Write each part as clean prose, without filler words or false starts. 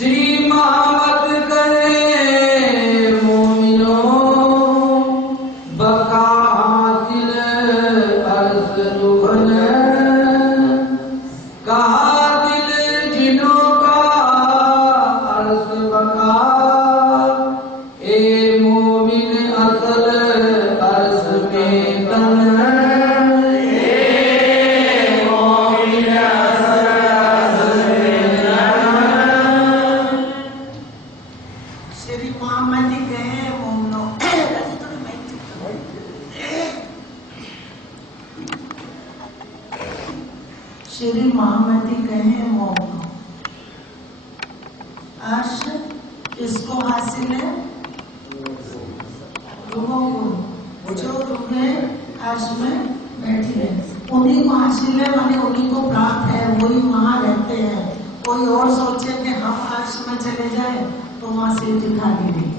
श्री महामत करे मोमिनो बका हासिल अर्स दुहन कहा दिल जिनों का अर्स बका ए मोमिन असल अर्स में तन श्री महामती कहे मोम अर्श किसको हासिल है? रूहों को, जो रूहें अर्श में बैठी है उन्हीं को हासिल है, माने उन्हीं को प्राप्त है, वही वहाँ रहते हैं। कोई और सोचे कि हम अर्श में चले जाए तो वहाँ से दिखाई नहीं है,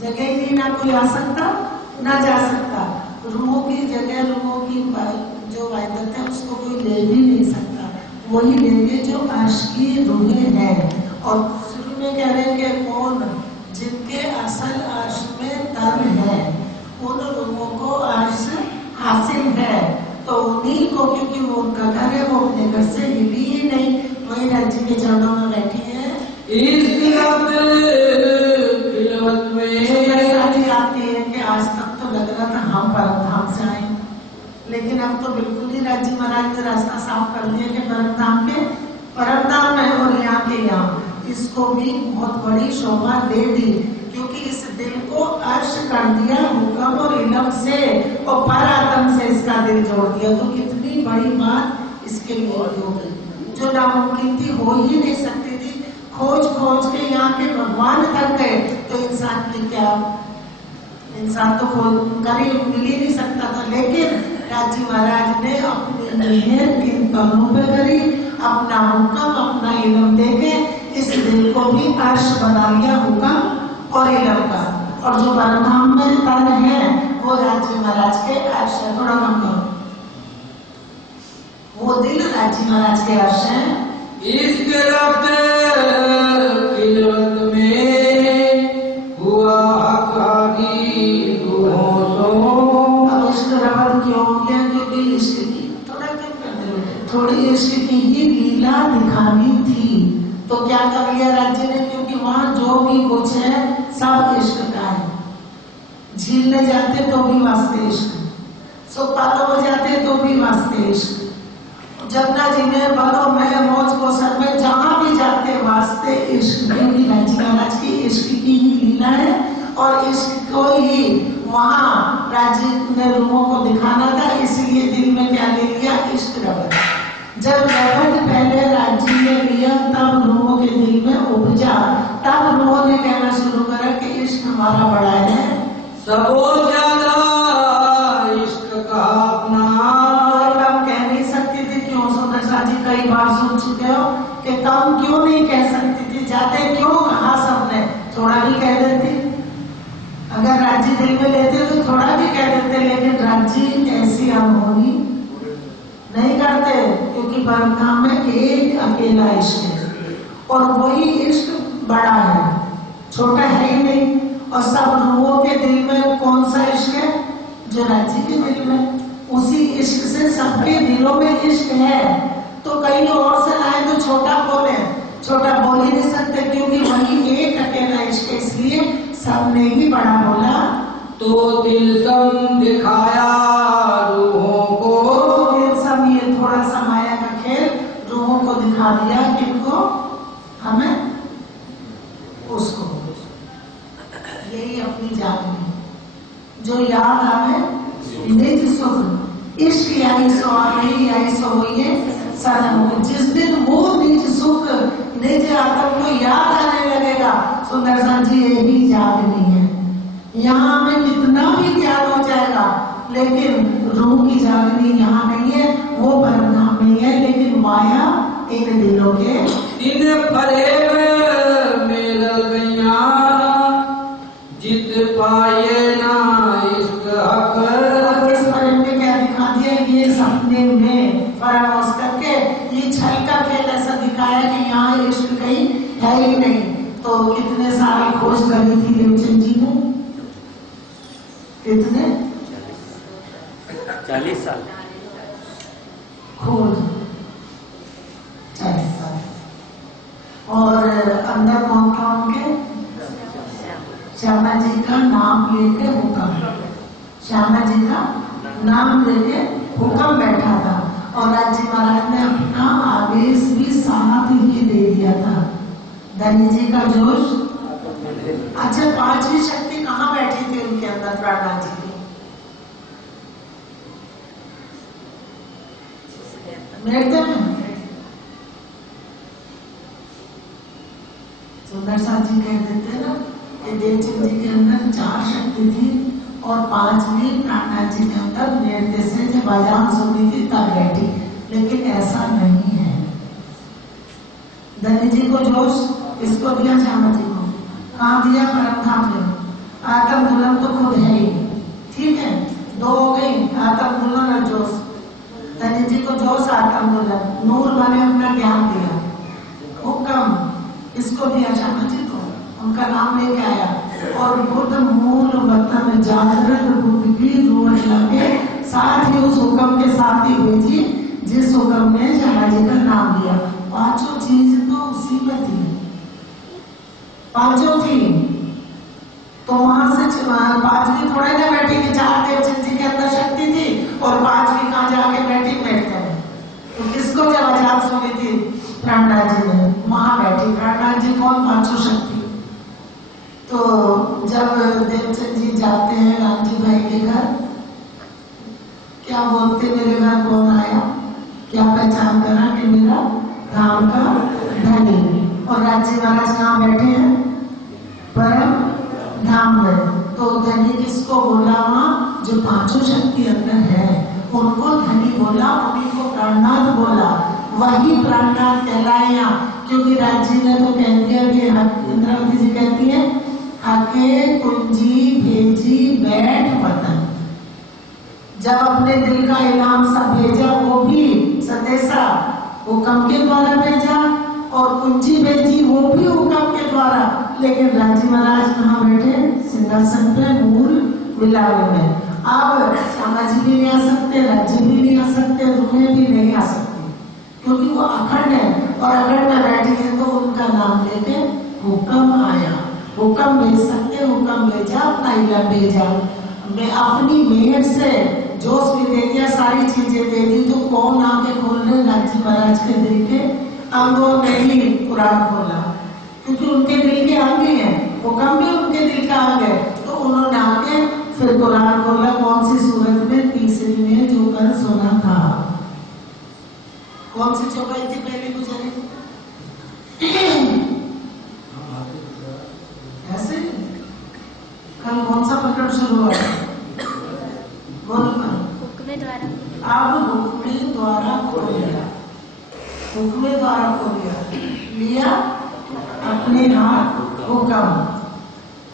जगह ही ना कोई आ सकता ना जा सकता। रूहों की जगह, रूहों की जो वायदत है उसको कोई ले भी नहीं सकता, वही लेंगे जो अर्श की रूहें हैं। और शुरू में कह रहे हैं कि कौन जिनके असल अर्श में तर है उन रूहों को अर्श हासिल है, तो उन्हीं को, क्योंकि वो उनका घर है, वो अपने घर से हिली ही नहीं, वही राज्य के चरणों में बैठी है। आती है कि आज तक तो लग रहा था हम परम धाम से आए, लेकिन अब तो बिल्कुल ही राज्य महाराज ने रास्ता साफ कर दिया कि परम धाम में और यहाँ के यहाँ। इसको भी बहुत बड़ी शोभा दे दी, क्योंकि इस दिल को अर्श कर दिया हुक्म और इल्म से और पर आत्म से इसका दिल जोड़ दिया। तो कितनी बड़ी बात इसके लिए हो गई, जो नामुमकिन थी, हो ही नहीं सकती थी। खोज खोज के यहाँ के भगवान तक गए, तो इंसान की क्या, इंसान तो कभी मिल ही नहीं सकता था। लेकिन राजी महाराज ने अपनी मेहर किन कदमों पे करी, अपना हुक्म अपना इल्म देके इस दिल को भी अर्श बना लिया हुक्म और इल्म का। और जो परमधाम में तन है वो राजी महाराज के अर्श है। थोड़ा कम करो, वो दिल राजी महाराज के अर्श है। इसके रब्त खिलवत में हुआ हकारी रूहों सो। अब इश्क रब्त क्यों हो गया? क्योंकि इश्क की थोड़ी इश्क की ही लीला दिखानी थी, तो क्या कर लिया राज्य ने? क्योंकि वहाँ जो भी कुछ है सब इश्क का है। झीलने जाते तो भी वास्ते इश्क, सुपालो हो जाते तो भी वास्ते इश्क, जमुना जी में बनो में मौज को सर में जहाँ भी जाते वास्ते इश्क। क्योंकि राज्य महाराज की इश्क की ही लीला है, और इश्क को ही वहाँ राज्य ने रूहों को दिखाना था, इसलिए दिल में क्या ले लिया? इश्क रबत। जब रबत पहले राज्य ने लिया तब रूहों के दिल में उपजा, तब रूहों ने कहना शुरू करा कि इश्क हमारा बड़ा है, सबो ज्यादा इश्क का अपना। और हम कह नहीं सकती थी, क्यों सुंदर सा जी कई बार सुन चुके हो कि कम क्यों नहीं कह सकती थी, जाते क्यों कहा सबने, थोड़ा भी कह देती। अगर राज्य दिल में लेते तो थोड़ा भी कह देते, लेकिन राज्य ऐसी अनहोनी नहीं करते, क्योंकि परमधाम में एक अकेला इश्क है और वही इश्क बड़ा है, छोटा है ही नहीं। और सब रूहों के दिल में कौन सा इश्क है? जो राज्य के दिल में, उसी इश्क से सबके दिलों में इश्क है। तो कहीं और से लाए तो छोटा बोले, छोटा बोल ही नहीं सकते, क्योंकि वही एक अकेला इश्क है, इसलिए सबने ही बड़ा बोला। तो दिल सम दिखाया रूहों को, दिल सम ये थोड़ा सा माया का खेल रूहों को दिखा दिया, किनको? हमें, उसको, यही अपनी जान में जो याद आवे निज सुख। इश्क आई सो आई, आई सो हुई है सनम। जिस दिन वो निज सुख निज आत्म को याद आने लगेगा, सुंदर सा जी यही याद नहीं है। यहाँ में कितना भी ज्ञान हो जाएगा, लेकिन रूह की जागनी यहाँ नहीं है, वो परमधाम में है। लेकिन माया इन दिलों के इन फरेब में लग गईया, जित पाए ना इश्क हक। इस फरेब में क्या दिखा दिया? ये सपने में फरामोश करके ये छल का खेल ऐसा दिखाया कि कि यहाँ इश्क कहीं है ही नहीं। तो कितने साल खोज करी थी देवचंद जी ने? कितने? 40 साल खोज, 40 साल। और अंदर कौन था उनके? श्यामा जी का नाम लेके हुक्म, श्यामा जी का नाम लेके हुक्म बैठा था। और राज्य महाराज ने अपना आवेश भी साथ ही दे दिया था। धनी जी का जोश। अच्छा, पांचवी शक्ति कहाँ बैठी थी उनके अंदर? प्राणनाथ जी की बैठते में। सुंदर साथ जी कह देते ना कि देवचंद जी के अंदर 4 शक्ति थी और 5वीं प्राणनाथ जी के अंदर नृत्य से जब आजान सुनी थी तब बैठी। लेकिन ऐसा नहीं है। धनी जी को जोश इसको दिया, श्यामा जी को कहाँ दिया? परमधाम में। आत्म दुल्हन तो खुद है ही, ठीक है, 2 हो गई, आत्म दुल्हन और जोश। धनी जी को जोश, आत्म दुल्हन, नूर माने अपना ज्ञान दिया, हुक्म इसको दिया श्यामा जी को, उनका नाम लेके आया। और बुद्ध मूल वतन जागृत बुद्ध की रोज लगे, साथ ही उस हुक्म के साथ ही भेजी जिस हुक्म ने श्यामा जी का नाम लिया। 5 चीज तो उसी में थी, 5 थी। तो वहां से 5वीं थोड़े ना बैठी कि 4 देवचंद जी के अंदर शक्ति थी और 5वीं कहाँ जाके बैठी? बैठते हैं। तो किसको जब आजाद सुनी थी? प्राणनाथ जी ने, वहां बैठी। प्राणनाथ जी कौन? 5 शक्ति। तो जब देवचंद जी जाते हैं राम जी भाई के घर, क्या बोलते? मेरे घर कौन आया? क्या पहचान करा कि मेरा धाम का धनी। और राज्य महाराज कहाँ बैठे हैं? परम धाम में। तो धनी किसको बोला? वहां जो 5 शक्ति अंदर है उनको धनी बोला, उन्हीं को प्राणनाथ बोला। वही प्राणनाथ कहलाया। क्योंकि राज्य ने तो कह दिया कि इंद्रावती जी कहती है, आके कुंजी भेजी बैठ वतन। जब अपने दिल का इनाम सब भेजा, वो भी संदेशा हुक्म के द्वारा भेजा, और कुंजी भेजी वो भी हुक्म के द्वारा। लेकिन राज्य महाराज कहाँ बैठे? सिंहासन पे, मूल विलावे में। अब श्यामा जी भी नहीं आ सकते, राज्य भी नहीं आ सकते, तुम्हें भी नहीं आ सकती, क्योंकि वो अखंड है। और अखंड में बैठी है तो उनका नाम लेके हुक्म आया। हुक्म भेज सकते, हुक्म भेजा, अपना इलाम भेजा। मैं अपनी मेहर से जोश भी दे दिया, सारी चीजें दे दी। तो कौन आके खोल रहे? राज्य महाराज के दिल के अंगों ने ही कुरान खोला, क्योंकि उनके दिल के अंग है, हुक्म भी उनके दिल का अंग है। तो उन्होंने आके फिर कुरान खोला। कौन सी सूरत में? 3री में, जो कल सुना था। कौन सी चौपाई थी पहले गुजरी? ऐसे कल कौन सा प्रकट शुरू हुआ? हुक्मे द्वारा। अब हुक्मे द्वारा खो लिया, हुक्मे द्वारा खो लिया अपने हाथ हुक्म।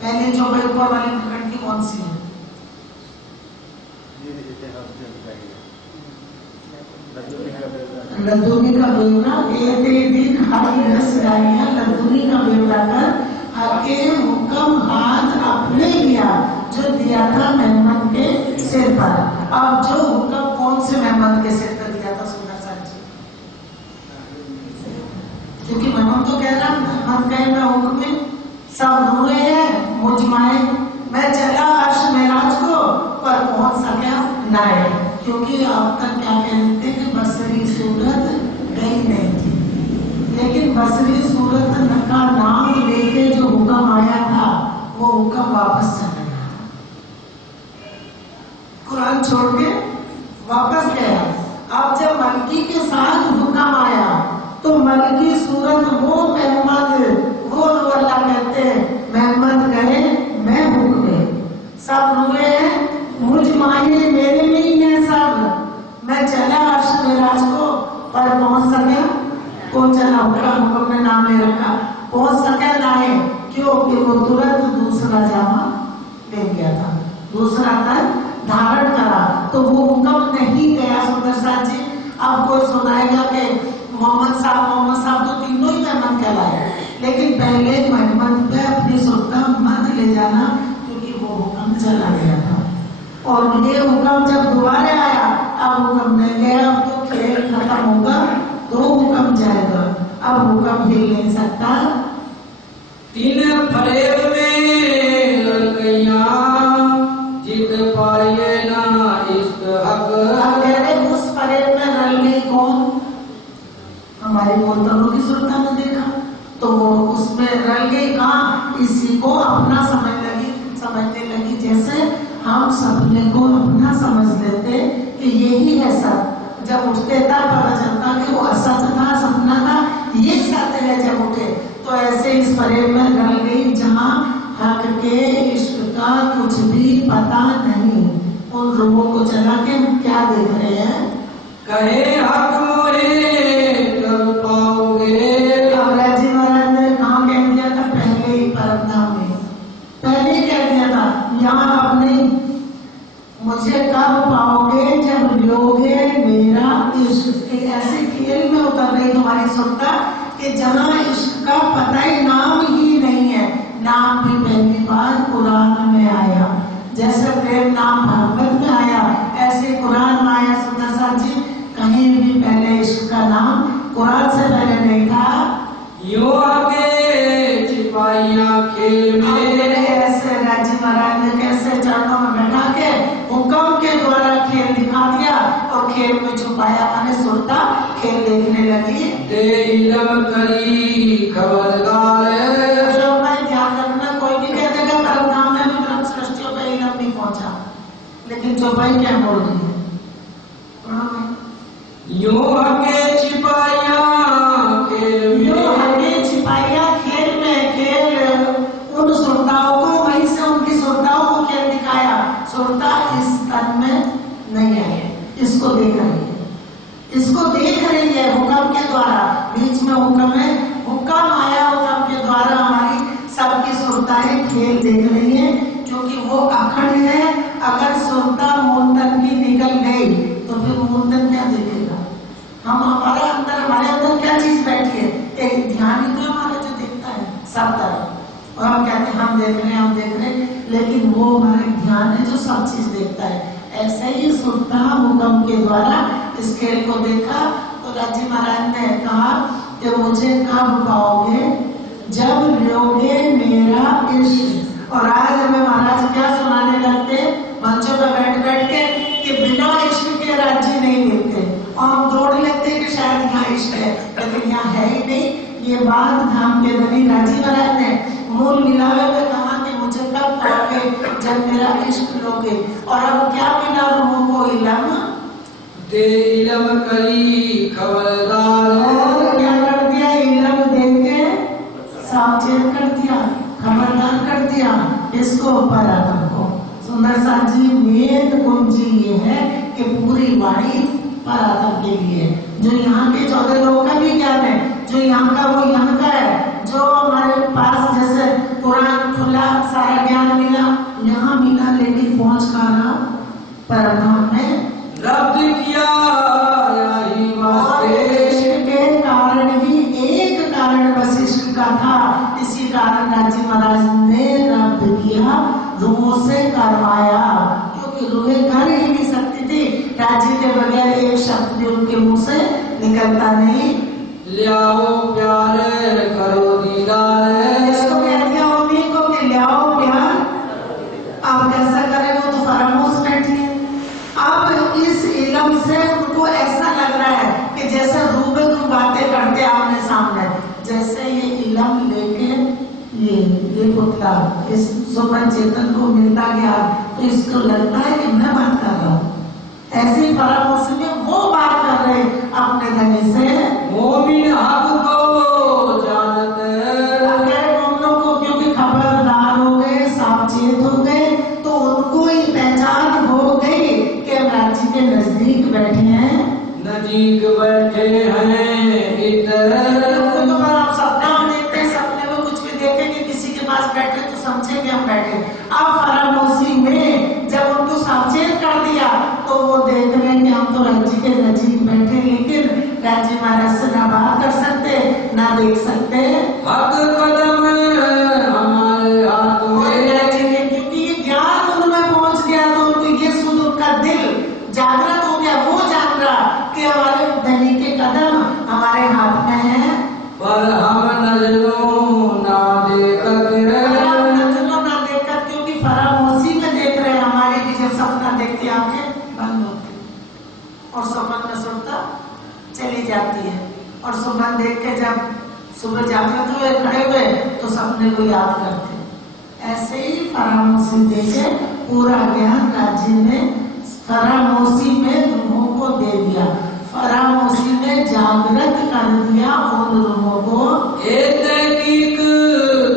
पहले जो ऊपर वाली प्रकट की कौन सी है? लद्दुनी का बेवड़ा। एक दिन हरी रस गाइया, लद्दुनी का बेवड़ा कर आके हुक्म हाथ अपने लिया, जो दिया था मेहमान के सिर पर। अब जो हुक्म कौन से मेहमान के सिर पर दिया था? सुंदर साथ जी, क्योंकि मेहमान तो कह रहा, मेहमान कहे मैं हुक्म सब रोए हैं मुझमाए, मैं चला अर्श मेराज को पर पहुंच सका ना। क्योंकि अब तक क्या कहते कि बसरी सूरत गई नहीं थी, लेकिन बसरी सूरत का नाम लेके जो हुक्म आया था वो हुक्म वापस चला गया, कुरान छोड़ के वापस गया। अब जब मलकी के साथ हुक्म आया तो मलकी सूरत वो मेहमद, वो अल्लाह कहते हैं मेहमद कहे मैं हुक्म, सब रुए हैं मुझ माहिर मेरे में ही है सब। मैं चला अर्श मेराज को पर पहुंच सके, कौन चला? हुक्म ने नाम ले रखा, पहुंच सके ना है। क्यों? कि वो तुरंत दूसरा जामा ले गया था, दूसरा तन धारण करा, तो वो हुक्म नहीं गया। सुंदर साथ जी, अब कोई सुनाएगा कि मोहम्मद साहब तो तीनों ही मेहमान कहलाए, लेकिन पहले मेहमान पे अपनी सुरता मत ले जाना, क्योंकि वो हुक्म चला गया था। और ये हुक्म जब दोबारा आया, अब हुक्म नहीं गया, अब तो खेल खत्म होगा, तो हुक्म जाएगा, अब हुक्म हिल नहीं सकता। तीन फरेब में लग गईया, जित पाए ना इश्क हक। अब कह रहे उस फरेब में रल गई कौन? हमारी मोहतरों की सुरता में देखा तो वो उसमें रल गई। कहाँ? इसी को अपना समझने लगी, जैसे हम सपने को अपना समझ लेते कि यही है सच। जब उठते था पता चलता कि वो असच था, सपना था, ये सत्य है जब उठे। तो ऐसे इस फरेब में रल गई जहाँ हक के इश्क का कुछ भी पता नहीं। उन लोगों को चला के हम क्या देख रहे हैं? कहे हक मोहे कब पाओगे। कामराज जी महाराज ने कहाँ कह दिया था? पहले ही परमधाम में, पहले ही कह दिया था, यहाँ अब नहीं। मुझे कब पाओगे? जब लोगे मेरा इश्क। ऐसे खेल में उतर रही तुम्हारी सुरता कि जहाँ इश्क का पता ही नाम ही नहीं है। नाम भी पहली बार कुरान में आया, जैसे प्रेम नाम भागवत में आया, ऐसे कुरान में आया। सुंदर साहब जी, कहीं भी पहले इश्क का नाम कुरान से पहले नहीं था। यो आगे सिपाहियां खेल में, ऐसे राजी महाराज ने कैसे चरणों में बैठा के हुक्म के द्वारा खेल दिखा दिया, और खेल में छुपाया माने सुरता खेल देखने लगी। ते इलम करी खबरदार। जो मैं ध्यान रखना, कोई भी कह देगा परमधाम में भी ब्रह्म सृष्टियों पे इलम नहीं पहुंचा, लेकिन जो भाई क्या बोल रही है? यो आगे सिपाहियां खेल में, यो आगे सिपाहियां खेल में, खेल उन सुरताओं को, वहीं से उनकी सुरताओं को खेल दिखाया। सुरता इस तन में नहीं आई, इसको देख रही है, इसको देख रही है हुक्म के द्वारा। बीच में हुक्म है, हुक्म आया, हुक्म के द्वारा हमारी सबकी सुरताएं खेल देख रही है, क्योंकि वो अखंड है। अगर सुरता मूंदन की निकल गई तो फिर मूंदन क्या देखेगा? हमारे अंदर क्या चीज बैठी है? एक ध्यान ही तो हमारा जो देखता है सब तरफ, और हम कहते हैं हम देख रहे हैं, लेकिन वो हमारा ध्यान है जो सब चीज देखता है। ऐसे ही सुरता हुक्म के द्वारा इस खेल को देखा। तो राजी महाराज ने कहा कि मुझे कब पाओगे? जब लोगे मेरा इश्क। और आज हमें महाराज क्या सुनाने लगते मंचों पर बैठ के कि बिना इश्क के राज्य नहीं मिलते, और हम दौड़ लेते कि शायद यहाँ इश्क है, लेकिन यहाँ है ही नहीं। ये बात धाम के धनी राजी महाराज ने मूल मिलावे में कहा कि मुझे कब पाओगे? जब मेरा इश्क लोगे। और अब क्या मिला लोगों को? इलम। ते इलम करी खबरदार। और क्या कर दिया? इलम देके सावचेत कर दिया, खबरदार कर दिया इसको, परातम को। सुंदर साहब जी, मेन कुंजी ये है कि पूरी वाणी परातम के लिए। जो यहाँ के 14 लोगों का भी ज्ञान है, जो यहाँ का वो यहाँ का है, जो हमारे पास जैसे कुरान खुला सारा ज्ञान मिला, यहाँ मिला, लेकिन पहुंच का रहा परमधाम में रब्द किया यही वास्ते। इश्क के कारण ही, एक कारण बस इश्क का था, इसी कारण राजी महाराज ने रब्द किया, रूहों से करवाया, क्योंकि रूहें कर ही नहीं सकती थी। राजी के बगैर एक शब्द भी उनके मुंह से निकलता नहीं। लियाओ प्यार करो दीदार। इसको कह दिया उन्हीं को कि लियाओ प्यार। आप कैसा करें? वो तो फरामोश बैठी है। अब इस इलम से उनको ऐसा लग रहा है कि जैसे रूबरू बातें करते आमने सामने, जैसे ये इलम लेके ये पुतला इस सुमन चेतन को मिलता गया, तो इसको लगता है कि मैं बात कर रहा हूँ। ऐसे परामर्श में वो बात कर रहे अपने धनी से। मोमिन हक को जानते, मोमिनों को क्योंकि खबरदार हो गए, सावचेत हो गए, तो उनको ही पहचान हो गई कि राजी के नजदीक बैठे हैं, नजीक बैठे हैं इधर। तो आप सपना में देखते हैं, सपने में कुछ भी देखेंगे, किसी के पास बैठे तो समझेंगे हम बैठे। अब फरामोशी में जब उनको सावचेत कर दिया, तो वो देख रहे हैं कि हम तो राजी के नजीक बैठे, लेकिन राजी महाराज से ना सुबह जागृत हुए खड़े हुए तो सपने को याद करते। ऐसे ही फरामोशी देके पूरा ज्ञान राज्य में फरामोशी में रूहों को दे दिया, फरामोशी में जागृत कर दिया उन रूहों को। तहकीक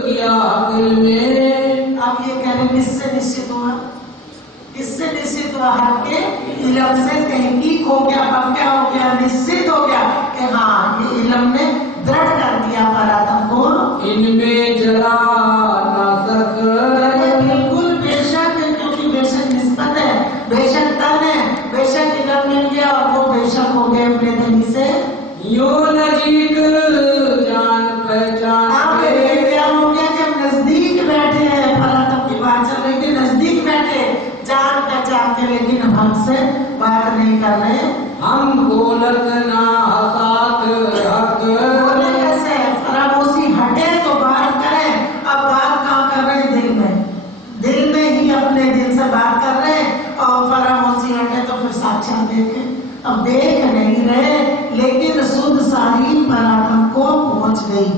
किया दिल में। अब ये कह रहे किससे निश्चित हुआ, किससे निश्चित हुआ? हक के इल्म से तहकीक हो गया, पक्का हो गया, निश्चित हो गया कि हाँ ये इल्म ने दृढ़ कर दिया परात्म को। इनमें जरा ना सक बिल्कुल बेशक, क्योंकि बेशक निस्बत है, बेशक तन है, बेशक इल्म मिल गया और वो बेशक हो गए अपने धनी से। यो नजीक जान पहचान आप क्या हो गया कि हम नजदीक बैठे हैं, परात्म की बात चल रही थी, नजदीक बैठे जान पहचान के, लेकिन हमसे बात नहीं कर रहे। हम बोलत ना हसात हक बोले कैसे? फरामोशी हटे तो बात करें। अब बात कहाँ कर रहे हैं? दिल में, दिल में ही अपने दिल से बात कर रहे हैं। और फरामोशी हटे तो फिर साक्षात देखे। अब देख नहीं रहे लेकिन शुद्ध सारी परात्म को पहुंच गई,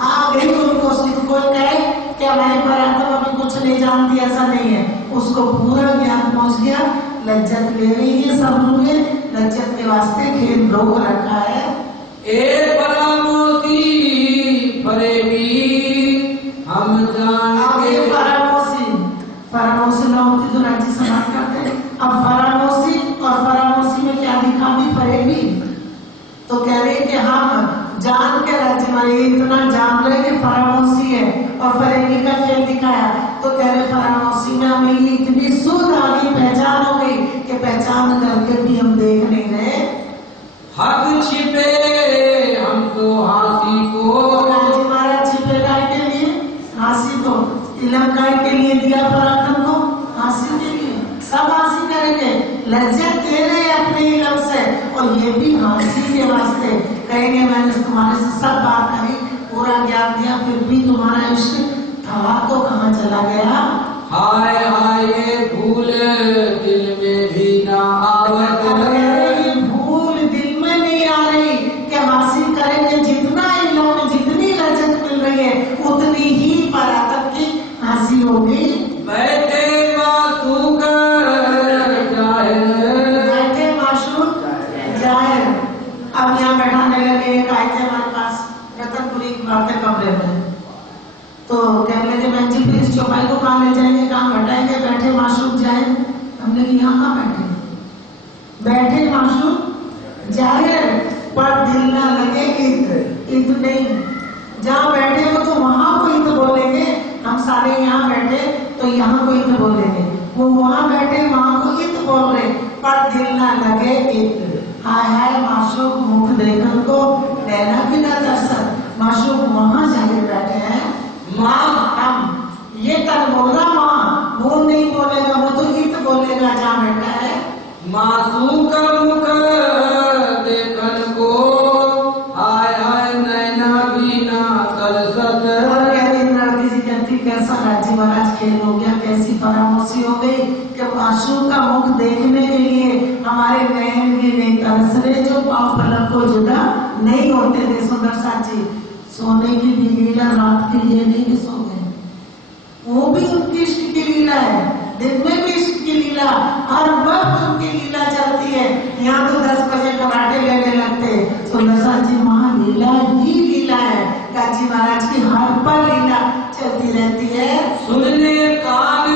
आ गई उनको। कोई कहे कि हमारी परात्म अभी कुछ नहीं जानती, ऐसा नहीं है, उसको पूरा ज्ञान पहुंच गया। लज्जत ले रही है सब लोग, लज्जत के वास्ते खेल रोक रखा है। ए परामोशी फरेबी हम जान आगे फरामोशी, फरामोशी ना होती तो राज्य समाप्त करते। अब फरामोशी और फरामोशी में क्या दिखा? भी फरेबी। तो कह रहे कि हम जान के राज्य में इतना जान रहे कि फरामोशी है, और फरेबी का खेल दिखाया। तो कह रहे फरामोशी में हमें ये इतनी सुध आ गई, पहचान हो गई कि पहचान करके भी हम देख नहीं रहे। हक छिपे हमको हाथी को। महाराज छिपे गाय के लिए, हासिल को इलम गाय के लिए दिया पराक्रम को, हासिल के लिए सब हासिल करेंगे। लज्जत दे रहे हैं अपने इलम से, और ये भी हासिल के वास्ते कहेंगे मैंने तुम्हारे से सब बात करी, पूरा ज्ञान दिया, फिर भी तुम्हारा इश्क था तो कहाँ चला गया? हाय हाय भूल दिल में भी ना आवत। भूल दिल में नहीं आ रही कि हासिल करेंगे जितना इल्म में जितनी लज्जत मिल रही है उतनी ही पराक्रम की हासिल होगी। बैठे मासूक जाहिर, बैठे माशूक जाहिर। अब यहाँ बैठाने लगे, एक आए थे हमारे पास रतनपुरी के कमरे में, तो कहने लगे बहन जी प्लीज चौपाई को कहाँ ले जाएंगे, कहाँ बैठाएंगे? बैठे माशूक जाहिर। हमने कहा यहाँ बैठे, बैठे माशूक जाहिर, पर दिल ना लगे ईद नहीं। जहाँ बैठे हो तो वहां को ईद बोलेंगे, हम सारे यहाँ बैठे तो यहाँ को ईद बोलेंगे, वो वहां बैठे वहां को ईद बोल रहे, पर दिल ना लगे ईद। हाय हाय माशूक मुख देखकर को नैना भी ना दर्शन। माशूक वहां जाके बैठे हैं, माँ हम ये तक बोल रहा, माँ वो नहीं बोलेगा, वो तो ईद बोलेगा जहाँ बैठा है। मासूक मुख देखन को, हाय हाय नैना भी ना तरसत। और कहते इंद्रावती जी कहती कैसा राज्य महाराज खेल हो गया, कैसी परामर्शी हो गई कि माशूक का मुख देखने के लिए हमारे नैन भी नहीं तरस रहे, जो पांव पलक को जुदा नहीं होते थे। सुंदर साची सोने की भी लीला रात के लिए नहीं सो गए, वो भी उनकी इश्क की लीला है, दिन में भी इश्क की लीला, हर वक्त उनकी लीला चलती है। यहाँ तो 10 बजे कराटे लेने लगते, सुंदर साची महा लीला ही लीला है। काजी महाराज की हर पर लीला चलती रहती है। सुनने कान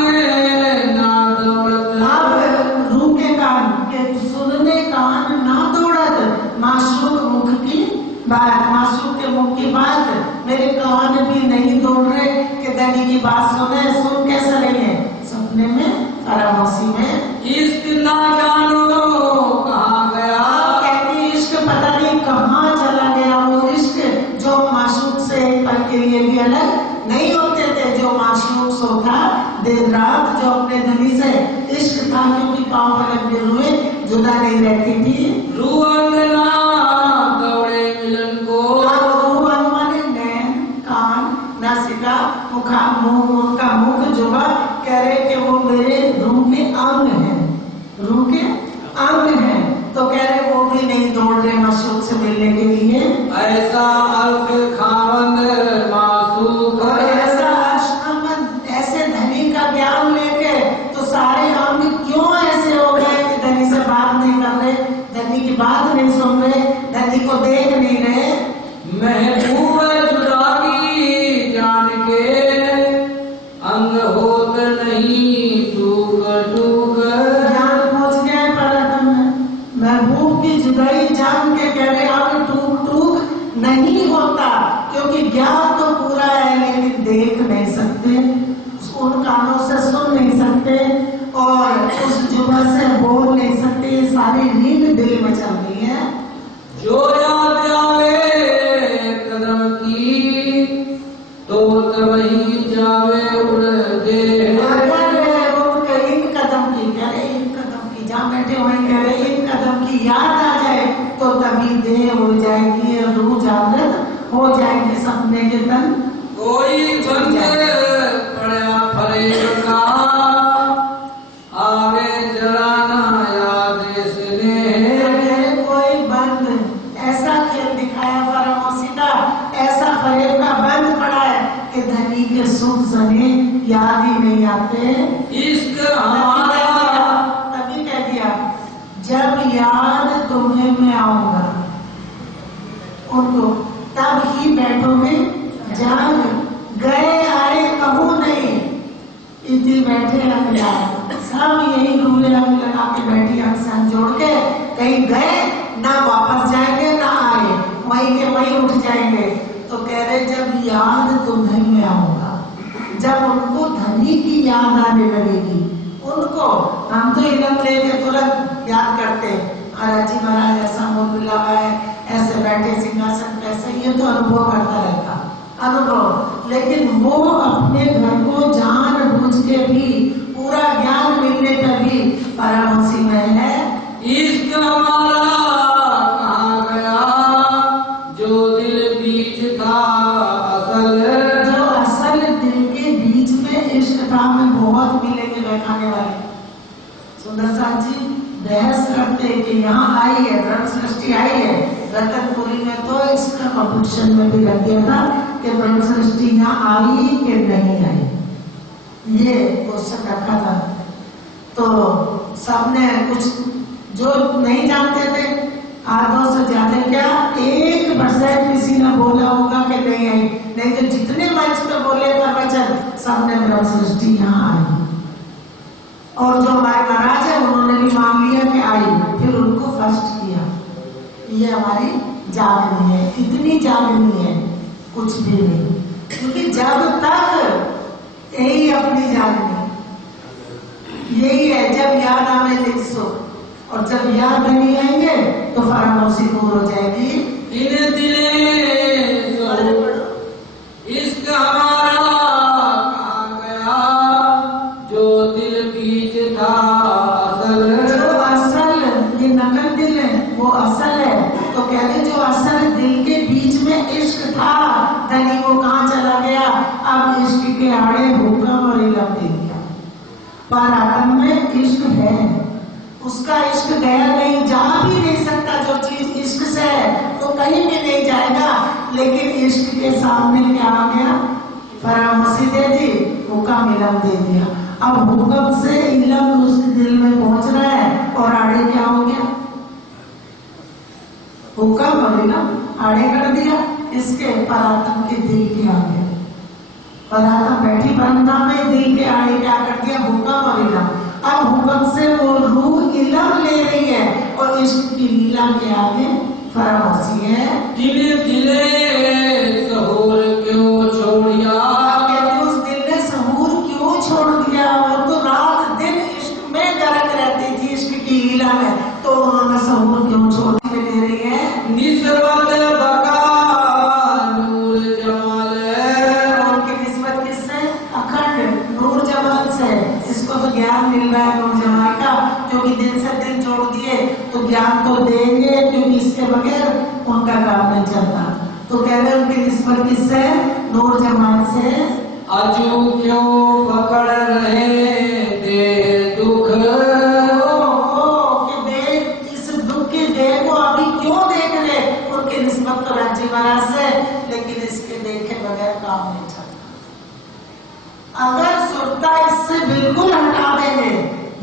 ना दौड़त। अब रूह के कान के सुनने कान ना दौड़त, माशूक मुख की बात, माशूक के मुख की बात मेरे कान भी नहीं दौड़ रहे कि धनी की बात सुने। सुन कैसे रही है? सपने में, फरामोशी में। इश्क ना जानो कहाँ गया, कहती इश्क पता नहीं कहाँ चला गया। वो इश्क जो माशूक से एक पल के लिए भी अलग नहीं होते थे, जो माशूक सोता दिन रात, जो अपने धनी से इश्क था, क्योंकि पाँव पलक भी हुए जुदा नहीं रहती थी। रूह अंगना दौड़े मिलन को। रूह माने नैन, कान, नासिका, मुखा, मुंह, उनका मुख जुबा, कह रहे कि वो मेरे रूह में अंग है, रूह के अंग है। तो कह रहे वो भी नहीं दौड़ रहे माशूक से मिलने के लिए। ऐसा अल्फ खावन ज्ञान तो पूरा है लेकिन देख नहीं सकते, उन कानों से सुन नहीं सकते और उस जुबान से बोल नहीं सकते। ये सारी नींद दिल में चल रही है। जो याद जावे कदम की तो तवही जावे उड़ दे। अगर उनके इन कदम की, कह रहे इन कदम की, जहाँ बैठे हुए कह रहे इन कदम की याद आ जाए तो तभी देह हो जाएगी, रूह जागृत हो जाएंगे सपने के तन। कोई बंद पड़ा फरेब का आवे जलाना याद इसने। कोई बंद ऐसा खेल दिखाया परमहंसी का, ऐसा फरेब का बंद पड़ा है कि धनी के सुख सने याद ही नहीं आते। इश्क हमारा तभी कह दिया जब याद तुम्हें मैं आऊंगा उनको तब ही बैठोगे जाग गए आए कहूँ नहीं। इतनी बैठे अगला सब यही रूले लगा के बैठी अक्सर जोड़ के कहीं गए ना वापस जाएंगे ना आए, वहीं के वहीं उठ जाएंगे। तो कह रहे जब याद तुम्हें मैं आऊंगा, जब उनको धनी की याद आने लगेगी उनको, हम तो इलम लेके तुरंत याद करते महाराज जी महाराज ऐसा मुंह मिला है, ऐसे बैठे सिंहासन पे, ऐसे ये तो अनुभव करता रहता अनुभव। लेकिन वो अपने घर को जान बूझ के भी पूरा ज्ञान मिलने पर भी परमहंसी में है। इश्क हमारा कहाँ गया जो दिल बीच था असल। जो असल दिल के बीच में इश्क था में बहुत मिलेंगे बैठाने वाले। सुंदर साथ जी बहस करते कि यहाँ आई है ब्रह्म सृष्टि आई है, रतनपुरी में तो इसका कंपटीशन में भी लग गया था कि ब्रह्म सृष्टि यहाँ आई कि नहीं आई, ये क्वेश्चन रखा था। तो सबने कुछ जो नहीं जानते थे आधों से ज्यादा क्या 1% किसी ने बोला होगा कि नहीं आई, नहीं तो जितने मंच पे बोले प्रवचन सबने ब्रह्म सृष्टि यहाँ आई। और जो हमारे महाराज है उन्होंने भी मान लिया कि आई, फिर उनको फर्स्ट किया। ये हमारी जागनी है, इतनी जागनी है कुछ भी नहीं, क्योंकि जब तक यही अपनी जागनी यही है। जब याद आवे लिखो और जब याद नहीं आएंगे तो फरामोशी दूर हो जाएगी। दिले दिले इश्क हमारा कहाँ गया जो दिल बीच था असल। जो असल ये नकल दिल है वो असल है। तो कह रहे जो असल दिल के बीच में इश्क था धनी वो कहाँ चला गया। अब इश्क के आड़े भूकंप और इलम दे दिया। पर आदम में इश्क है, उसका इश्क गया नहीं, जा भी नहीं सकता। जो चीज इश्क से है तो कहीं भी नहीं जाएगा। लेकिन इश्क के सामने क्या आ गया, फरामसी दे दी, हुक्म इलम दे दिया। अब हुक्म से इलम उस दिल में पहुंच रहा है और आड़े क्या हो गया, हुक्म और इलम आड़े कर दिया। इसके परात्म के दिल के आगे परात्म बैठी परमधाम में दिल के आड़े क्या कर दिया, हुक्म और इलम। अब हुक्म से वो रूह इलम ले रही है और इश्क की लीला के आगे फरामसी है। दिले दिले सहूर क्यों छोड़िया। कहते उस दिल ने सहूर क्यों छोड़ दिया। वो तो रात दिन इश्क में गरक रहती थी, इश्क की लीला में, तो उन्होंने सहूर क्यों छोड़ के ले रही है। निस्बत बका नूर जमाल। उनकी निस्बत किससे, अखंड नूर जमाल से। इसको तो ज्ञान मिल रहा है नूर जमाल का, क्योंकि दिन से दिन जोड़ दिए तो ज्ञान तो देंगे, क्योंकि इसके बगैर उनका काम नहीं चलता। तो कह रहे उनकी निस्बत किससे, नूर जमाल से। अजू क्यों पकड़ रहे दे दुख। कि देख इस दुख की देह को अभी क्यों देख रहे। उनकी निस्बत तो राज्य महाराज से, लेकिन इसके देखे बगैर काम नहीं चलता। अगर सुरता इससे बिल्कुल हटा देंगे,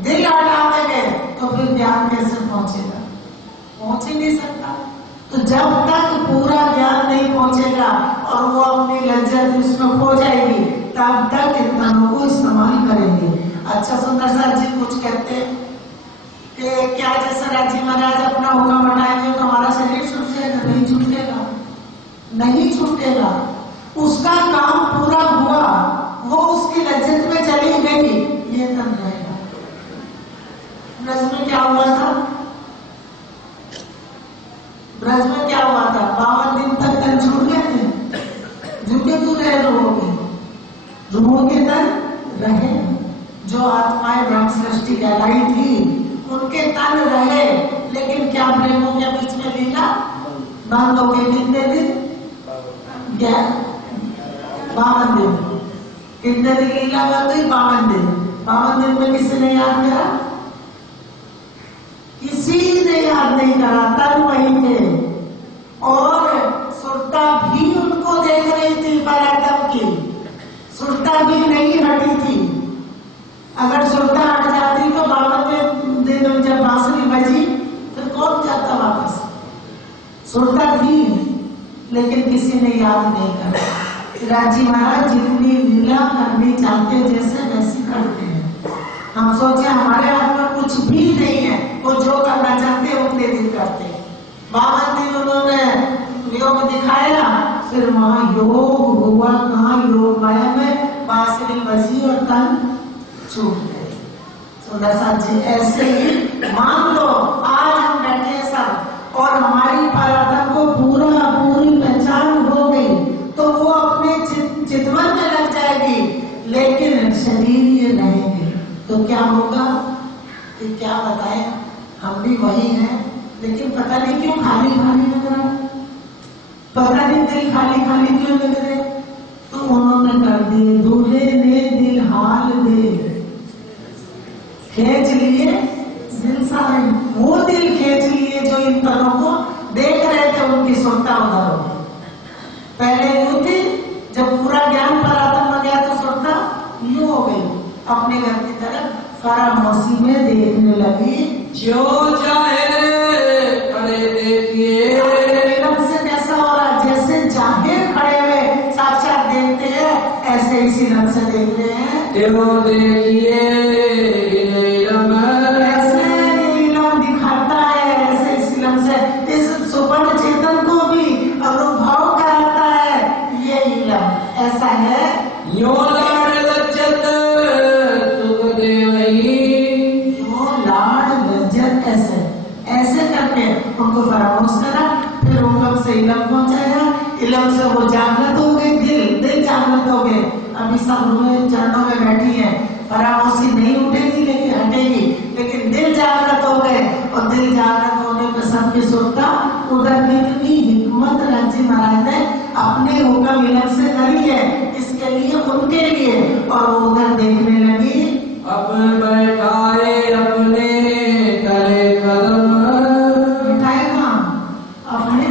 दिल हटा देंगे, तो फिर ज्ञान कैसे पहुंचेगा, पहुंच ही नहीं सकता। तो जब तक पूरा ज्ञान नहीं पहुंचेगा और वो अपनी लज्जत उसमें खो जाएगी, तब तक इन तनों को इस्तेमाल करेंगे। अच्छा सुंदर साहब जी कुछ कहते हैं कि क्या जैसा राज्य महाराज अपना हुक्म हटाएंगे तो हमारा शरीर छूट जाएगा। नहीं छूटेगा, नहीं छूटेगा। उसका काम पूरा हुआ, वो उसकी लज्जत में चली गई, ये तब रहेगा। ब्रज में क्या हुआ था? ब्रज में क्या हुआ था? 52 दिन तक तन छूट गए थे। झुके तो रहे रूहोगे तन रहे। जो आत्माएं ब्रह्म सृष्टि कहलाई थी उनके तन रहे, लेकिन क्या प्रेमों के बीच में लीला बंद हो गई। कितने दिन? 52 दिन। कितने दिन लीला बंद हुई? 52 दिन। 52 दिन में किसी ने याद करा? किसी ने याद नहीं करा। तन वहीं थे और सुरता भी उनको देख रही थी पराक्रम की। सुरता भी नहीं हटी थी। अगर सुरता हट जाती तो 52वें दिन में जब बांसुरी बजी फिर कौन जाता वापस? सुरता थी लेकिन किसी ने याद नहीं करा। राजी महाराज जितनी लीला करनी चाहते जैसे वैसी करते हैं। हम सोचे हमारे हाथ में कुछ भी नहीं है, वो जो करना चाहते हैं उतने दिन करते हैं। 52 दिन उन्होंने योग दिखाया, फिर वहां योग हुआ। कहाँ? योग माया में बांसुरी बजी और तन छूट गए। सुंदर साथ जी ऐसे ही मान लो आज हम बैठे सब और हमारी पराक्रम को पूरी पहचान हो गई तो वो अपने चितवन में लग जाएगी, लेकिन शरीर ये रहेंगे तो क्या होगा? कि क्या बताएं, हम भी वही हैं, लेकिन पता नहीं क्यों खाली खाली लग रहा है। पता नहीं दिल खाली खाली क्यों लग रहे। तो उन्होंने कर दिए, दूल्हे ने दिल हाल दे खींच लिए दिल सारे। वो दिल खींच लिए जो इन तनों को देख रहे थे, उनकी सुरता उधर हो गई। पहले यूं थी, जब पूरा ज्ञान पराक्रम में गया तो सुरता यूं हो गई, अपने घर की तरफ फरामोशी में देखने लगी। जो चाहे खड़े देखिए। से कैसा हो रहा है? जैसे चाहे खड़े हुए साक्षात देखते हैं, ऐसे इसी रंग से देख रहे हैं। क्यों देखिए दिखाता है, ऐसे इसी रंग से इस सुपर्ण चेतन को भी अनुभव कराता है। ये इलम ऐसा है। यो लाड़ लज्जत सुख दे यो लाड़ लज्जत ऐसे करके उनको फरामोश करा, फिर उलम से इलम पहुंचाया। इलम से वो जागृत हो गए, दिल जागृत हो गए। अभी सब चरणों में बैठी है, फरामोशी नहीं उठेगी लेकिन हटेगी, लेकिन दिल जागृत हो गए और दिल जागृत होने पर सबकी सुरता उधर। कितनी हिम्मत राजी महाराज ने अपने हुक्म इलम से करी है, इसके लिए उनके लिए, और वो उधर देखने लगी। अपने बैठाए अपने करे कदम। बैठाए कहाँ? अपने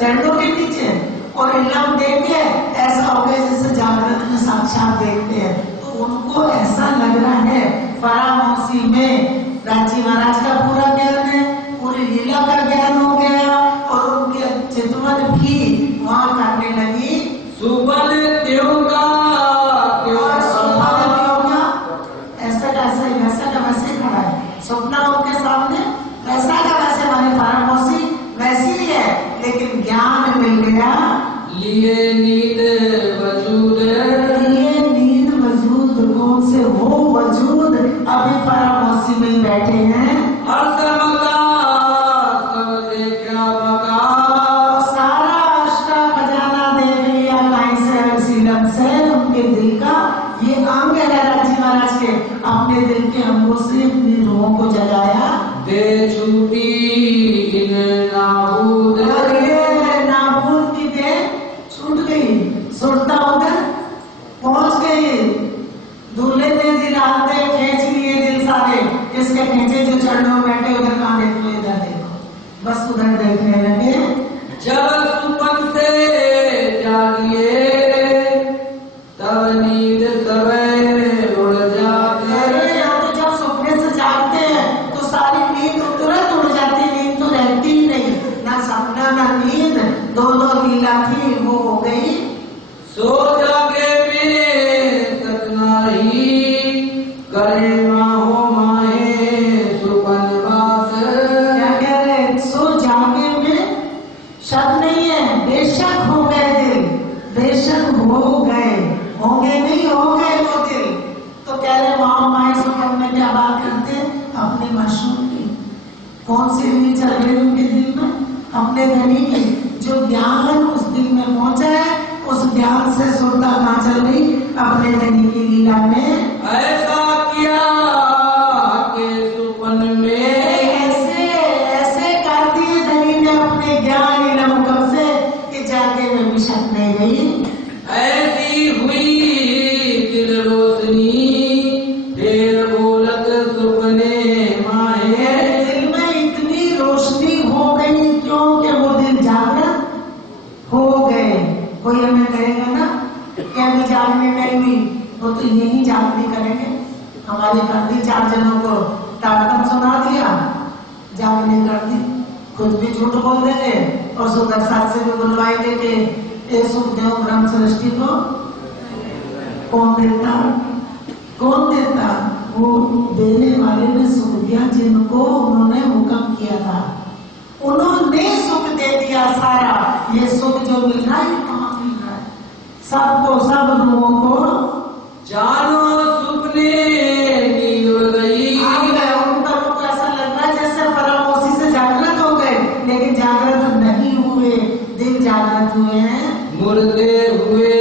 चरणों के नीचे। और इलम देख के ऐसा हो गया जैसे जागृत में साक्षात देखते हैं। तो उनको ऐसा लग रहा है फरामोशी में राजी महाराज का पूरा ज्ञान है, पूरी लीला का ज्ञान हो गया और उनके चितवन भी वहां करने लगी। सुबह त्यों का ऐसा कैसे वैसा का वैसे खड़ा है। सपना उनके सामने वैसा का वैसे, माने फरामोशी वैसी ही है, लेकिन ज्ञान मिल गया। लिए नींद वजूद। लिए नींद वजूद कौन से? वो वजूद अभी फरामोशी में ही बैठे हैं। हर समका सब देखा बका। सारा अष्टा खजाना देख लिया कहीं से, सीलम से उनके दिल का। ये अंग है राजी महाराज के, अपने दिल के अंगों से अपनी रूहों को जगाया। दे छूटी नाबूद। नाबूद की दे छूट गई, सुरता उधर पहुंच गई। दूल्हे ने दिल आते खींच लिए दिल सारे। किसके खींचे? जो चरणों में बैठे उधर कहाँ देखो, इधर देखो, बस उधर देखने लगे। जब सुपन से जागिए तब नींद सवेरे उड़ जाते। तो जब सपने से जागते हैं तो सारी नींद तुरंत उड़ जाती। नींद तो रहती ही नहीं, ना सपना ना नींद, दोनों लीला थी वो हो गई। सो जागे में सतना ही करे माहो माहे सुपन हो गए, होंगे नहीं हो गए वो दिल। तो कह रहे माँ माए सुपन में क्या बात करते अपने मासूम की, कौन सी हुई चल रही उनके दिल में, अपने धनी की। जो ज्ञान उस दिल में पहुंचा है उस ज्ञान से सुरता कहाँ चल रही, अपने धनी की लीला में। ऐसा किया के सुपन में, ऐसे ऐसे कर दिए धनी ने अपने ज्ञान इलम कब से कि जाके में भी शक नहीं गई। ऐसी हुई दिल रोशनी फिर बोलत सुपने माहे। दिल में इतनी रोशनी हो गई क्योंकि वो दिल जागृत हो गए। कोई हमें कहेगा ना कि अभी जागने नहीं हुई, वो तो यही जागने करेंगे। हमारे कर दी 4 जनों को तारतम सुना दिया, जागने कर दी, खुद भी झूठ बोल देंगे और सुंदर साथ से भी बुलवाएंगे कि ये सुखदेव ब्रह्म सृष्टि को कौन देता, कौन देता, वो देने वाले ने सुख दिया जिनको उन्होंने हुक्म किया था, उन्होंने सुख दे दिया सारा। ये सुख जो मिल रहा है कहाँ मिल रहा है, सबको, सब लोगों को जानो सुपने की उड़ गई। उनका तो ऐसा लग रहा है जैसे परमोसी से जागृत हो गए, लेकिन जागृत नहीं हुए, दिल जागृत हुए हैं। मुर्दे हुए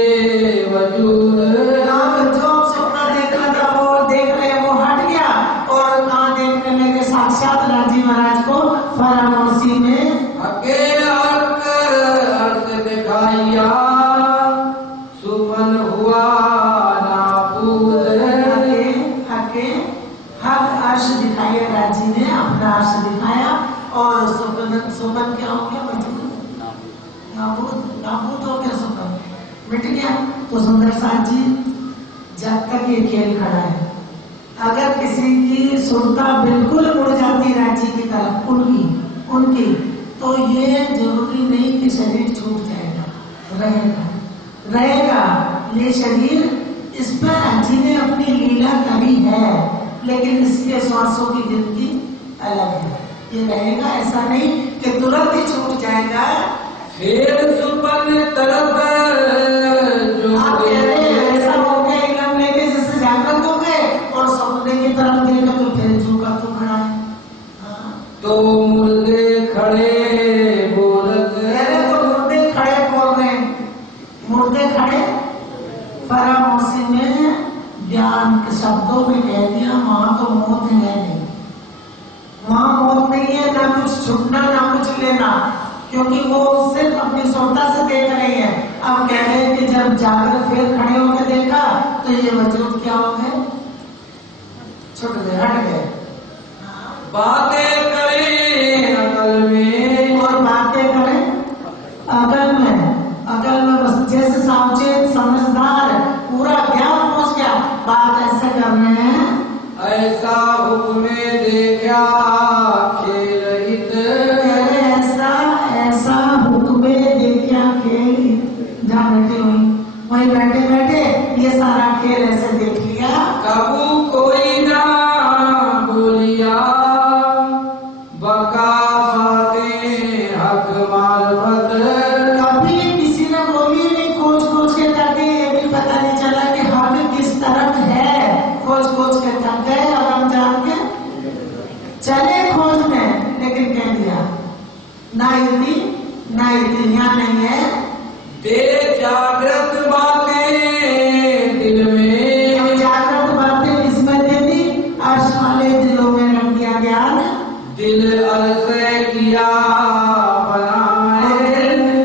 वजूद, जो सपना देखना था वो देख रहे वो हट गया और कहाँ देखने लगे साक्षात राजी महाराज को फरामोशी में। अके अर्थ दिखाइया सुपन हुआ नापूत। आके हर अर्श दिखाया, राजी ने अपना अर्श दिखाया और सुपन क्या हो गया, नाबूद हो गया, सुपन मिट गया। तो सुंदर साथ जी जब तक ये खेल खड़ा है, अगर किसी की सुरता बिल्कुल उड़ जाती रांची की तरफ उनकी, तो ये जरूरी नहीं कि शरीर छूट जाएगा, रहेगा ये शरीर। इस पर रांची ने अपनी लीला करी है, लेकिन इसके श्वासों की गिनती अलग है। ये रहेगा, ऐसा नहीं कि तुरंत ही छूट जाएगा। फिर सुपन तरफ जो आप कह रहे हैं ऐसा हो गया इलम लेके जैसे जागृत हो गए और सपने की तरफ देखा तो फिर झूका तो खड़ा है। तो मुर्दे खड़े बोलत, तो मुर्दे खड़े बोल रहे हैं, मुर्दे खड़े फरामोशी में ज्ञान के शब्दों में कह दिया वहां तो मौत है नहीं, वहां मौत नहीं है, ना कुछ छूटना ना कुछ लेना, क्योंकि वो सिर्फ अपनी सुरता से देख रहे हैं। अब कह रहे हैं कि जब जागृत फिर खड़े होकर देखा तो ये वजूद क्या हो गए, छुट गए, हट गए। बातें करें अकल में, और बातें करें अकल में, अकल में बस जैसे सावचेत समझदार पूरा ज्ञान पहुंच गया, बात ऐसे कर रहे हैं। ऐसा हुक्म देखा खेल हित, ऐसा हुक्मे देखा खेल। जहाँ बैठे हुई वहीं बैठे बैठे ये सारा खेल ऐसे देख लिया। कबू कोई ना बोलिया बका बातें हक मार्फत। कभी किसी ने बोली नहीं, खोज खोज के करके ये भी पता नहीं चला कि हक किस तरफ है, खोज खोज के थक गए। अब हम जान के चले खोज में, लेकिन कह दिया ना इतनी यहाँ नहीं है। दे जागृत बातें दिल में, जागृत बातें किसमें दे दी, अर्श वाले दिलों में रख दिया ज्ञान। दिल अलसे किया बनाए,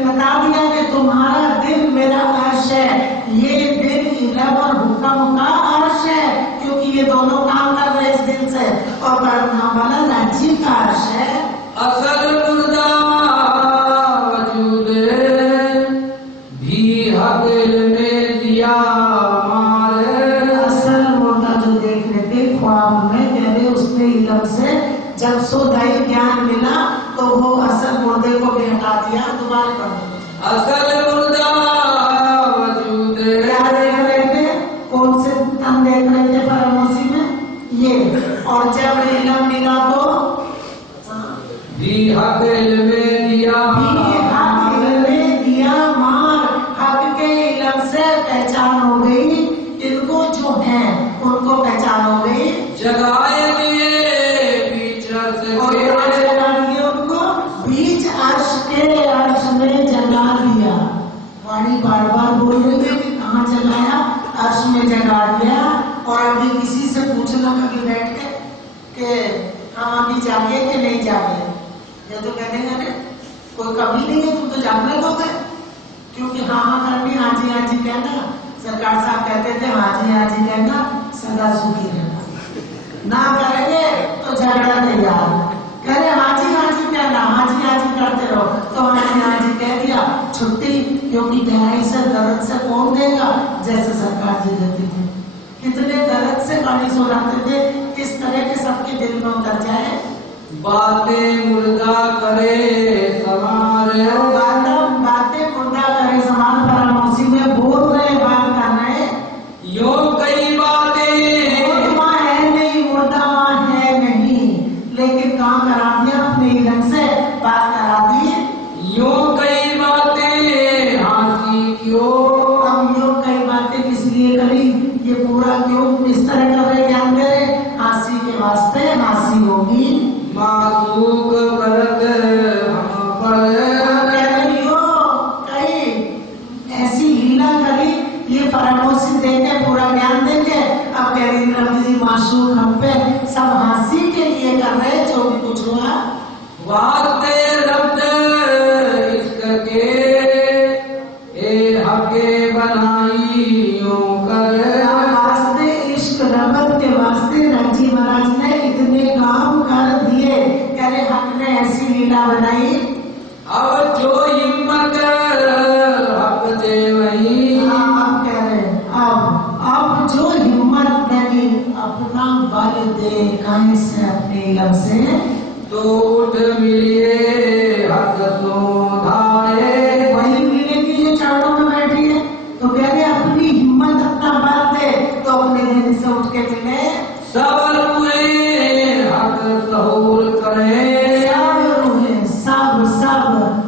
बता दिया कि तुम्हारा दिल मेरा अर्श है। ये दिल इलम और हुक्म का अर्श है, क्योंकि ये दोनों काम कर रहे इस दिल से, और परम वाला राज्य का अर्श है। असल मुर्दा वजूद भी हक में दिया मारे। असल मुर्दा जो देख रहे थे ख्वाब में, कह रहे उसने इलम से जब सुधाई ज्ञान मिला तो वो असल मुर्दे को भी हटा दिया। दोबारा कर दो। असल मुर्दा वजूद क्या देख रहे थे, कौन से तन देख रहे थे फरामोशी में ये, और जब इलम मिला तो भी हक में दिया हक में दिया मार। हक के इलम से पहचान हो गई, इनको जो है उनको पहचान हो गई। जगाएंगे बीच अर्श और के, कहाँ जगा दिया उनको? बीच अर्श के, अर्श में जगा दिया। वाणी बार बार बोल रही है कि कहाँ जगाया? अर्श में जगा दिया। और अभी किसी से पूछना कभी बैठ के कि हम अभी जागे कि नहीं जागे, ये तो कहने अरे कोई कमी नहीं है, तुम तो जागने दो गए। क्योंकि हाँ हाँ करनी, हाँ जी कहना। सरकार साहब कहते थे हाँ जी कहना, सदा सुखी रहना। ना करेंगे तो झगड़ा तैयार, कह रहे हाँ जी कहना, हाँ जी करते रहो तो हाँ जी कह दिया, छुट्टी। क्योंकि गहराई से दर्द से कौन देगा? जैसे सरकार जी देती थी, कितने दर्द से गाड़ी सुनाते थे, किस तरह के सबके दिल में उतर जाए। बातें मुर्दा करे समारे, बातें मुर्दा करे समान परामर्शी में बोल रहे, बात कर रहे। यो कई बातें मुर्दा है नहीं, मुर्दा है नहीं, लेकिन काम करा दिया अपने ही ढंग से, बात करा दी। यो कई बातें हाथी क्यों, हम यो कई बातें किस लिए करी, ये पूरा क्यों इस तरह कर रहे, ज्ञान दे रहे? हासी के वास्ते हासी होगी। मासूक करत हम पर, कह रही हो कई ऐसी लीला करी, ये परामर्शी देके पूरा ज्ञान देके अब कह रही रवि जी मासूक हम पे, सब हासी के लिए कर रहे जो भी कुछ हुआ। वास्ते रब्द इश्क के ए हके बनाई यूं कर, वास्ते इश्क रबत के वास्ते रंजी महाराज ने इतने काम कर दिए, कह रहे हक ने ऐसी लीला बनाई। अब जो हिम्मत हक दे वही, आप कह रहे अब जो हिम्मत नहीं अपना बल दे, कहीं से अपने लब से, तो उठ मिलिए हक तो धारे, वही मिलेगी जो चरणों में बैठी है। तो कह रहे अपनी हिम्मत अपना बल दे तो अपने दिन से उठ के मिले। सब रूहे हक सहूर करे, सब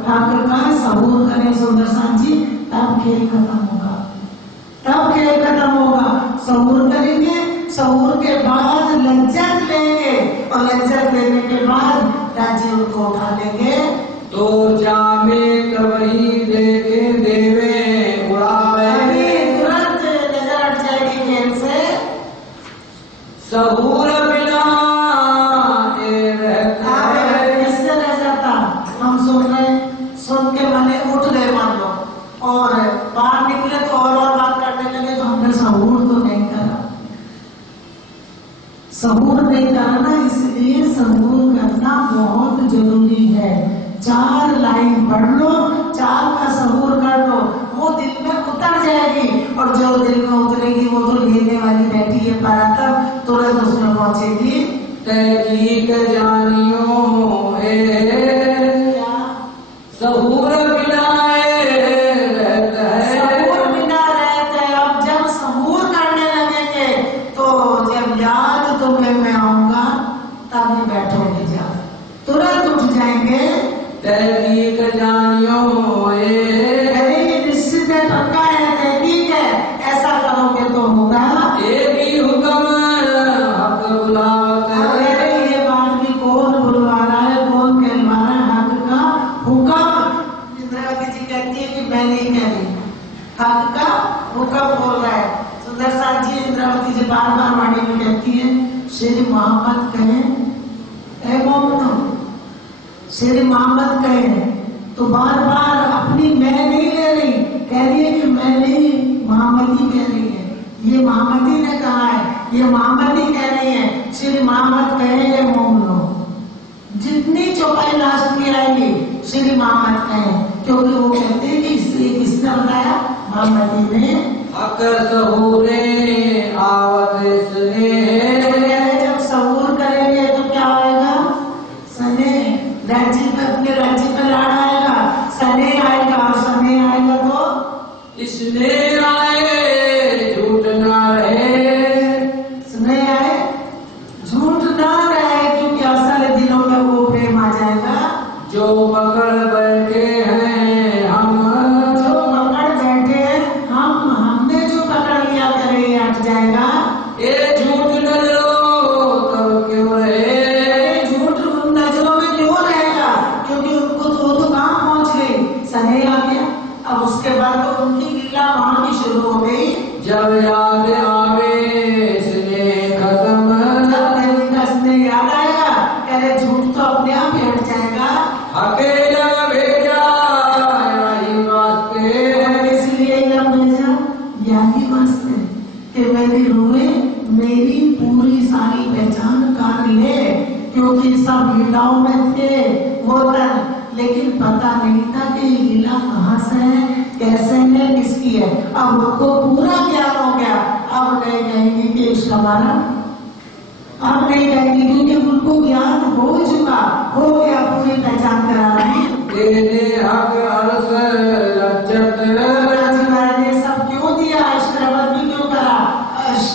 हक का सहूर करे सुदर्शन जी, तब खेल खत्म होगा, तब खेल खत्म होगा। सहूर करेंगे, सहूर के बाद लज्जत लेंगे, और लज्जत लेने के बाद राज्य उनको उठा लेंगे। तो जामे कवही देखे देवे उड़ावे, तुरंत नजर हट जाएगी खेल से। सहूर बिना ए रहता है, किससे रह जाता? हम सुन रहे, सुन के मने उठ गए मान लो, और बाहर निकले तो और बात करने लगे, तो हमने सहूर तो नहीं करा, सहूर नहीं करना। इसलिए सहूर करना बहुत जरूरी है। 4 लाइन पढ़ लो, 4 का सहूर कर लो, वो दिल में उतर जाएगी, और जो दिल में उतरेगी वो तो लेने वाली बैठी है परातब, तुरंत उसमें पहुंचेगी। तहकीक जानियो सहूर बिना रहता है, सहूर बिना रहते। अब जब सहूर करने लगेंगे तो जब याद तुम्हें मैं आऊंगा तभी बैठोगे, जा तुरंत उठ जाएंगे। तहकीक जानियो ये निश्चित है, पक्का है, तहकीक है, ऐसा करोगे तो होगा। एक ही हुक्म हक बुलाता है, अरे ये बात भी कौन बुलवा रहा है, कौन कहलवा रहा है? हक का हुक्म। इंद्रावती जी कहती है कि मैं नहीं कह रही, हक का हुक्म बोल रहा है। सुंदर साथ जी इंद्रावती जी बार बार वाणी में कहती है, श्री मोहम्मद कहे ए मोमनो, श्री मोहम्मद कहे, तो बार बार अपनी मैं नहीं ले रही, कह रही है कि मैं नहीं, मोहम्मदी कह रही है, ये मोहम्मदी ने कहा है, ये मोहम्मदी कह रही है। श्री मोहम्मद कहे मोमनो, जितनी चौपाई लास्ट में आएगी श्री मोहम्मद कहे, क्योंकि वो कहते हैं कि इससे किसने बताया? मोहम्मदी ने। हक सहूरे आवत इसने, जब सहूर करेंगे तो क्या आएगा? सने, राज्य में अपने राज्य में लाड़ आएगा, सने आएगा, और सने आएगा तो इसने आए झूठ ना रहे, सने आए झूठ ना रहे, क्योंकि असल दिनों में वो प्रेम आ जाएगा। जो पकड़ बैठे हैं हम, जो पकड़ बैठे हैं हम, हमने हट जाएगा। ये झूठ नजरों तब क्यों रहे? झूठ नजरों में क्यों रहेगा? क्योंकि उनको तो वो तो कहाँ पहुंच गई, सने आ गया। अब उसके बाद तो उनकी लीला वहां की शुरू हो गई। जब याद आवे स्नेह खत्म, जब देवी का स्नेह याद आएगा, कह रहे झूठ तो अपने आप ही हट जाएगा। अकेला भेजा यही वास्ते, इसलिए इलम भेजा यही वास्ते कि मेरी रूहें मेरी पूरी सारी पहचान कर ले। क्योंकि सब लीलाओं में थे वो तन, लेकिन पता नहीं था कि ये लीला कहाँ से है, कैसे है, किसकी है। अब उनको पूरा ज्ञान हो गया। अब नहीं कहेंगे कि इसका मारा, अब नहीं कहेंगे, क्योंकि उनको ज्ञान हो चुका, हो गया, पूरी पहचान करा रहे। तेरे हक अर्थ लज्जत, ने सब क्यों दिया, श्रवण भी क्यों करा,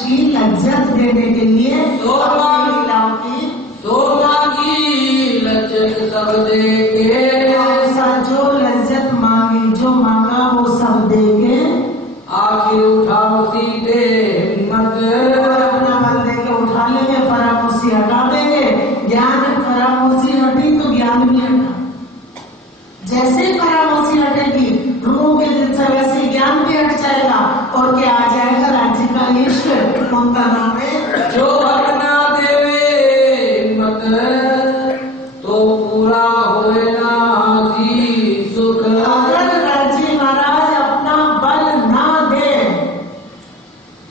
की लज्जत देने के लिए, लीलाओं की शोभा की लज्जत सब दे के, जो लज्जत मांगी, जो मांगा वो सब देंगे। आखिर उठाओ सीधे हिम्मत, अपना बल देके उठा लेंगे, फरामोशी हटा देंगे। ज्ञान फरामोशी हटी तो ज्ञान भी हटा। जैसे फरामोशी हटेगी रूहों के दिल से, वैसे ज्ञान भी हट जाएगा। और क्या आ जाएगा, राज्य का इश्क। उनका नाम है जो अपना देवे हिम्मत, तो पूरा होए ना हाथी सुख। अगर राज्य महाराज अपना बल ना दे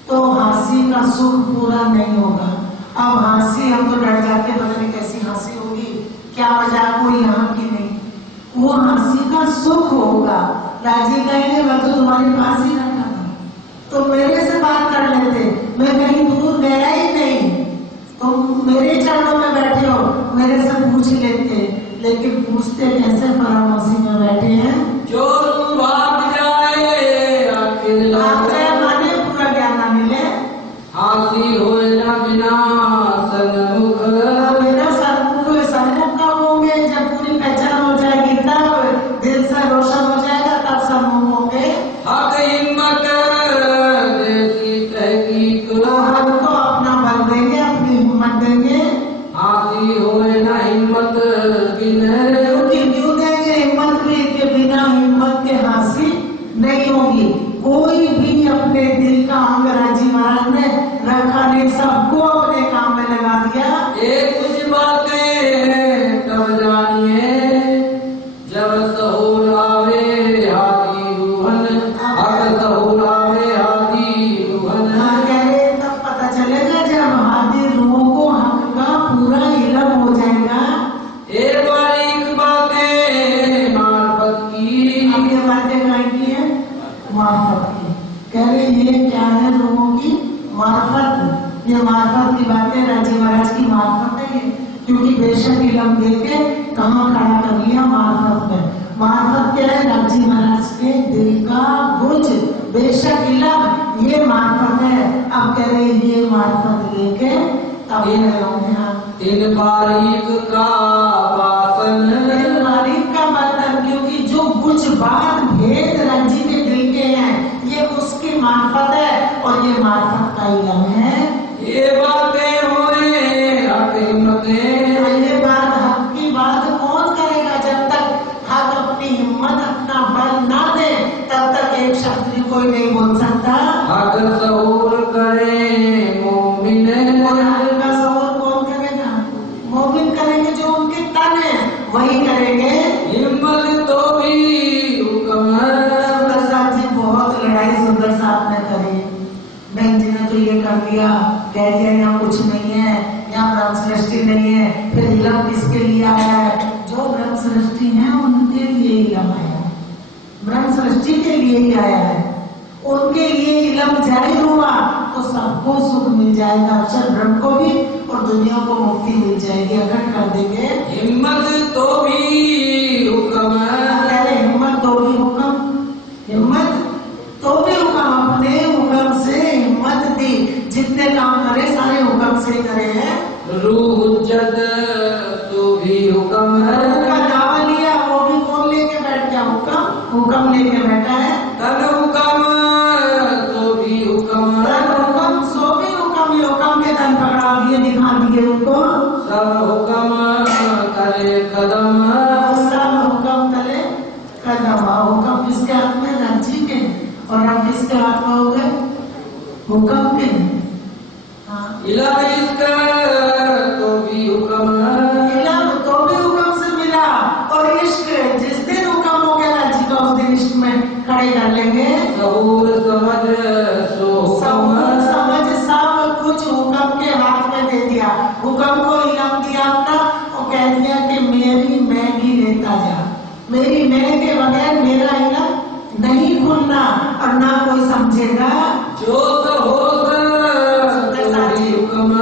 तो हांसी का सुख पूरा नहीं होगा। अब हांसी, हम तो डर जाते, पता नहीं कैसी हंसी होगी, क्या मजाक हो, यहाँ की नहीं। वो हंसी का सुख होगा। राजी कहेंगे मैं तो तुम्हारे पास ही रहता था, तो मेरे से बात कर लेते, मैं कहीं दूर गया ही नहीं, तुम मेरे चरणों में बैठे हो, मेरे से पूछ लेते। लेकिन पूछते कैसे, फरामोशी में बैठे हैं। जो तू भाग जाए अकेला, माने पूरा ज्ञान न मिले, हाथी होए ना बिना सन्मुख, मेरा सन्मुख कब होंगे, जब पूरी पहचान हो जाएगी, तब दिल से रोशन हो जाएगा, तब सन्मुख होंगे। हक हिम्मत देसी तहकीक, तो हमको अपना बल देंगे, अपनी हिम्मत देंगे। हाथी होए ना हिम्मत बिना, क्यों देंगे हिम्मत भी, के बिना हिम्मत के हासिल नहीं होगी। कोई भी अपने दिल का अंग राजी महाराज ने रखा नहीं, सबको अपने काम में लगा दिया। ये कुछ बातें तब जानिए जब सहूर आवे हाथी रूहन, हक सहूर आवे हाथी रूहन। तब पता चलेगा जब हाथी रूहों को हक का पूरा इलम हो जाएगा। ये बारीक बातें मार्फत की, अब ये बातें कहाँ की है, मार्फत की। कह रहे ये क्या है, लोगों की मार्फत। ये मार्फत की बातें राजी महाराज की मार्फत है ये, क्योंकि बेशक इलम देके कहाँ खड़ा कर लिया, मार्फत में। मार्फत क्या है, राजी महाराज के दिल का गुज, बेशक इलम, ये मार्फत है। अब कह रहे ये मार्फत लेके तब इन बारीक का बासन, बारीक का बर्तन, क्योंकि जो कुछ बात भेद रंजी के दिल के हैं, ये उसकी मार्फत है, और ये मार्फत का इलम है। ये बातें होए हक हिम्मतें, ये बात हक की बात कौन करेगा, जब तक हक अपनी हिम्मत, अपना बल ना दे, तब तक एक शब्द भी कोई नहीं बोल सकता। हक सहूर करे मोमिन, का सहूर कौन करेगा, मोमिन करेंगे, जो उनके तन है वही करेंगे। हिम्मत तो भी हुक्म, सुंदर साहब जी बहुत लड़ाई सुंदर साहब ने करी। बहन जी ने तो ये कर दिया, कह दिया यहाँ कुछ नहीं है, यहाँ ब्रह्म सृष्टि नहीं है। फिर इलम किसके लिए आया है, जो ब्रह्म सृष्टि है उनके लिए इलम आया है, ब्रह्म सृष्टि के लिए ही आया है। उनके लिए इलम जाहिर हुआ तो सबको सुख मिल जाएगा, अक्षर ब्रह्म को भी और दुनिया को मुक्ति मिल जाएगी। अगर कर देंगे हिम्मत तो भी हुक्म, हिम्मत तो भी हुक्म, हिम्मत तो भी हुक्म, अपने हुक्म से हिम्मत दी, जितने काम करे सारे हुक्म से करे हैं। रूह जद तो भी हुक्म, का दावा लिया, वो भी कौन लेके बैठ गया, हुक्म, हुक्म लेके बैठा है। तन हुक्म तो भी हुक्म, हुक्म हाथ में हो गए? हुक्म के। हाँ, इलम इसका तो भी हुक्म, इलम तो भी हुक्म से मिला। और इश्क जिस दिन हुक्म हो गया राजी का, उस दिन इश्क में खड़े कर लेंगे। सहूर समझ सो सब समझ सब कुछ हुक्म के हाथ में दे दिया। हुक्म को इलम दिया अपना और कह दिया कि मेरी मैगी लेता जा। मेरी मैं के बगैर मेरा इलम नहीं खुलना और ना कोई समझेगा। जो तो होगा तो भी हुक्म।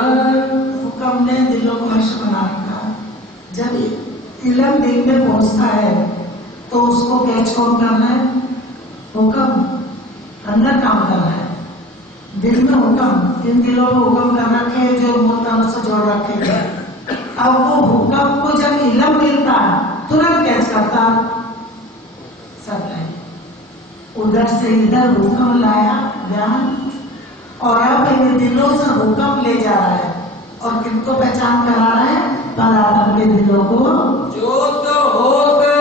हुक्म ने दिलों को हर्ष बना रखा। जब इलम दिल में पहुंचता है तो उसको कैच कौन करना है? हुक्म अंदर काम करना है। दिल में हुक्म, इन दिलों को हुक्म कर रखे जो मोहतम से जोड़ रखे गए। अब वो हुक्म को जब इलम मिलता तुरंत कैच करता सब है। उधर से इधर हुक्म लाया ज्ञान, और अब इन दिलों से हुक्म ले जा रहा है। और किनको पहचान करा रहा है? परात्म के दिलों को। जो तो होगा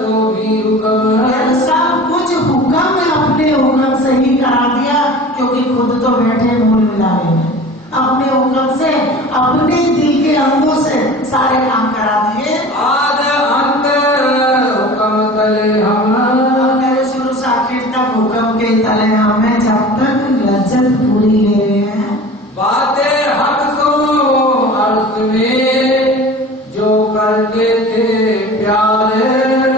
तो भी हुक्म। सब कुछ हुक्म में अपने हुक्म से ही करा दिया, क्योंकि खुद तो बैठे मूल मिलाने में। अपने हुक्म से अपने दिल के अंगों से सारे काम करा दिए। आज अंत हुक्म तले हम, शुरू से आखिर तक हुक्म के तले हमें, जब तक लज्जत पूरी ले रहे हैं। बातें हक सुनो अर्थ में जो करते थे प्यारे।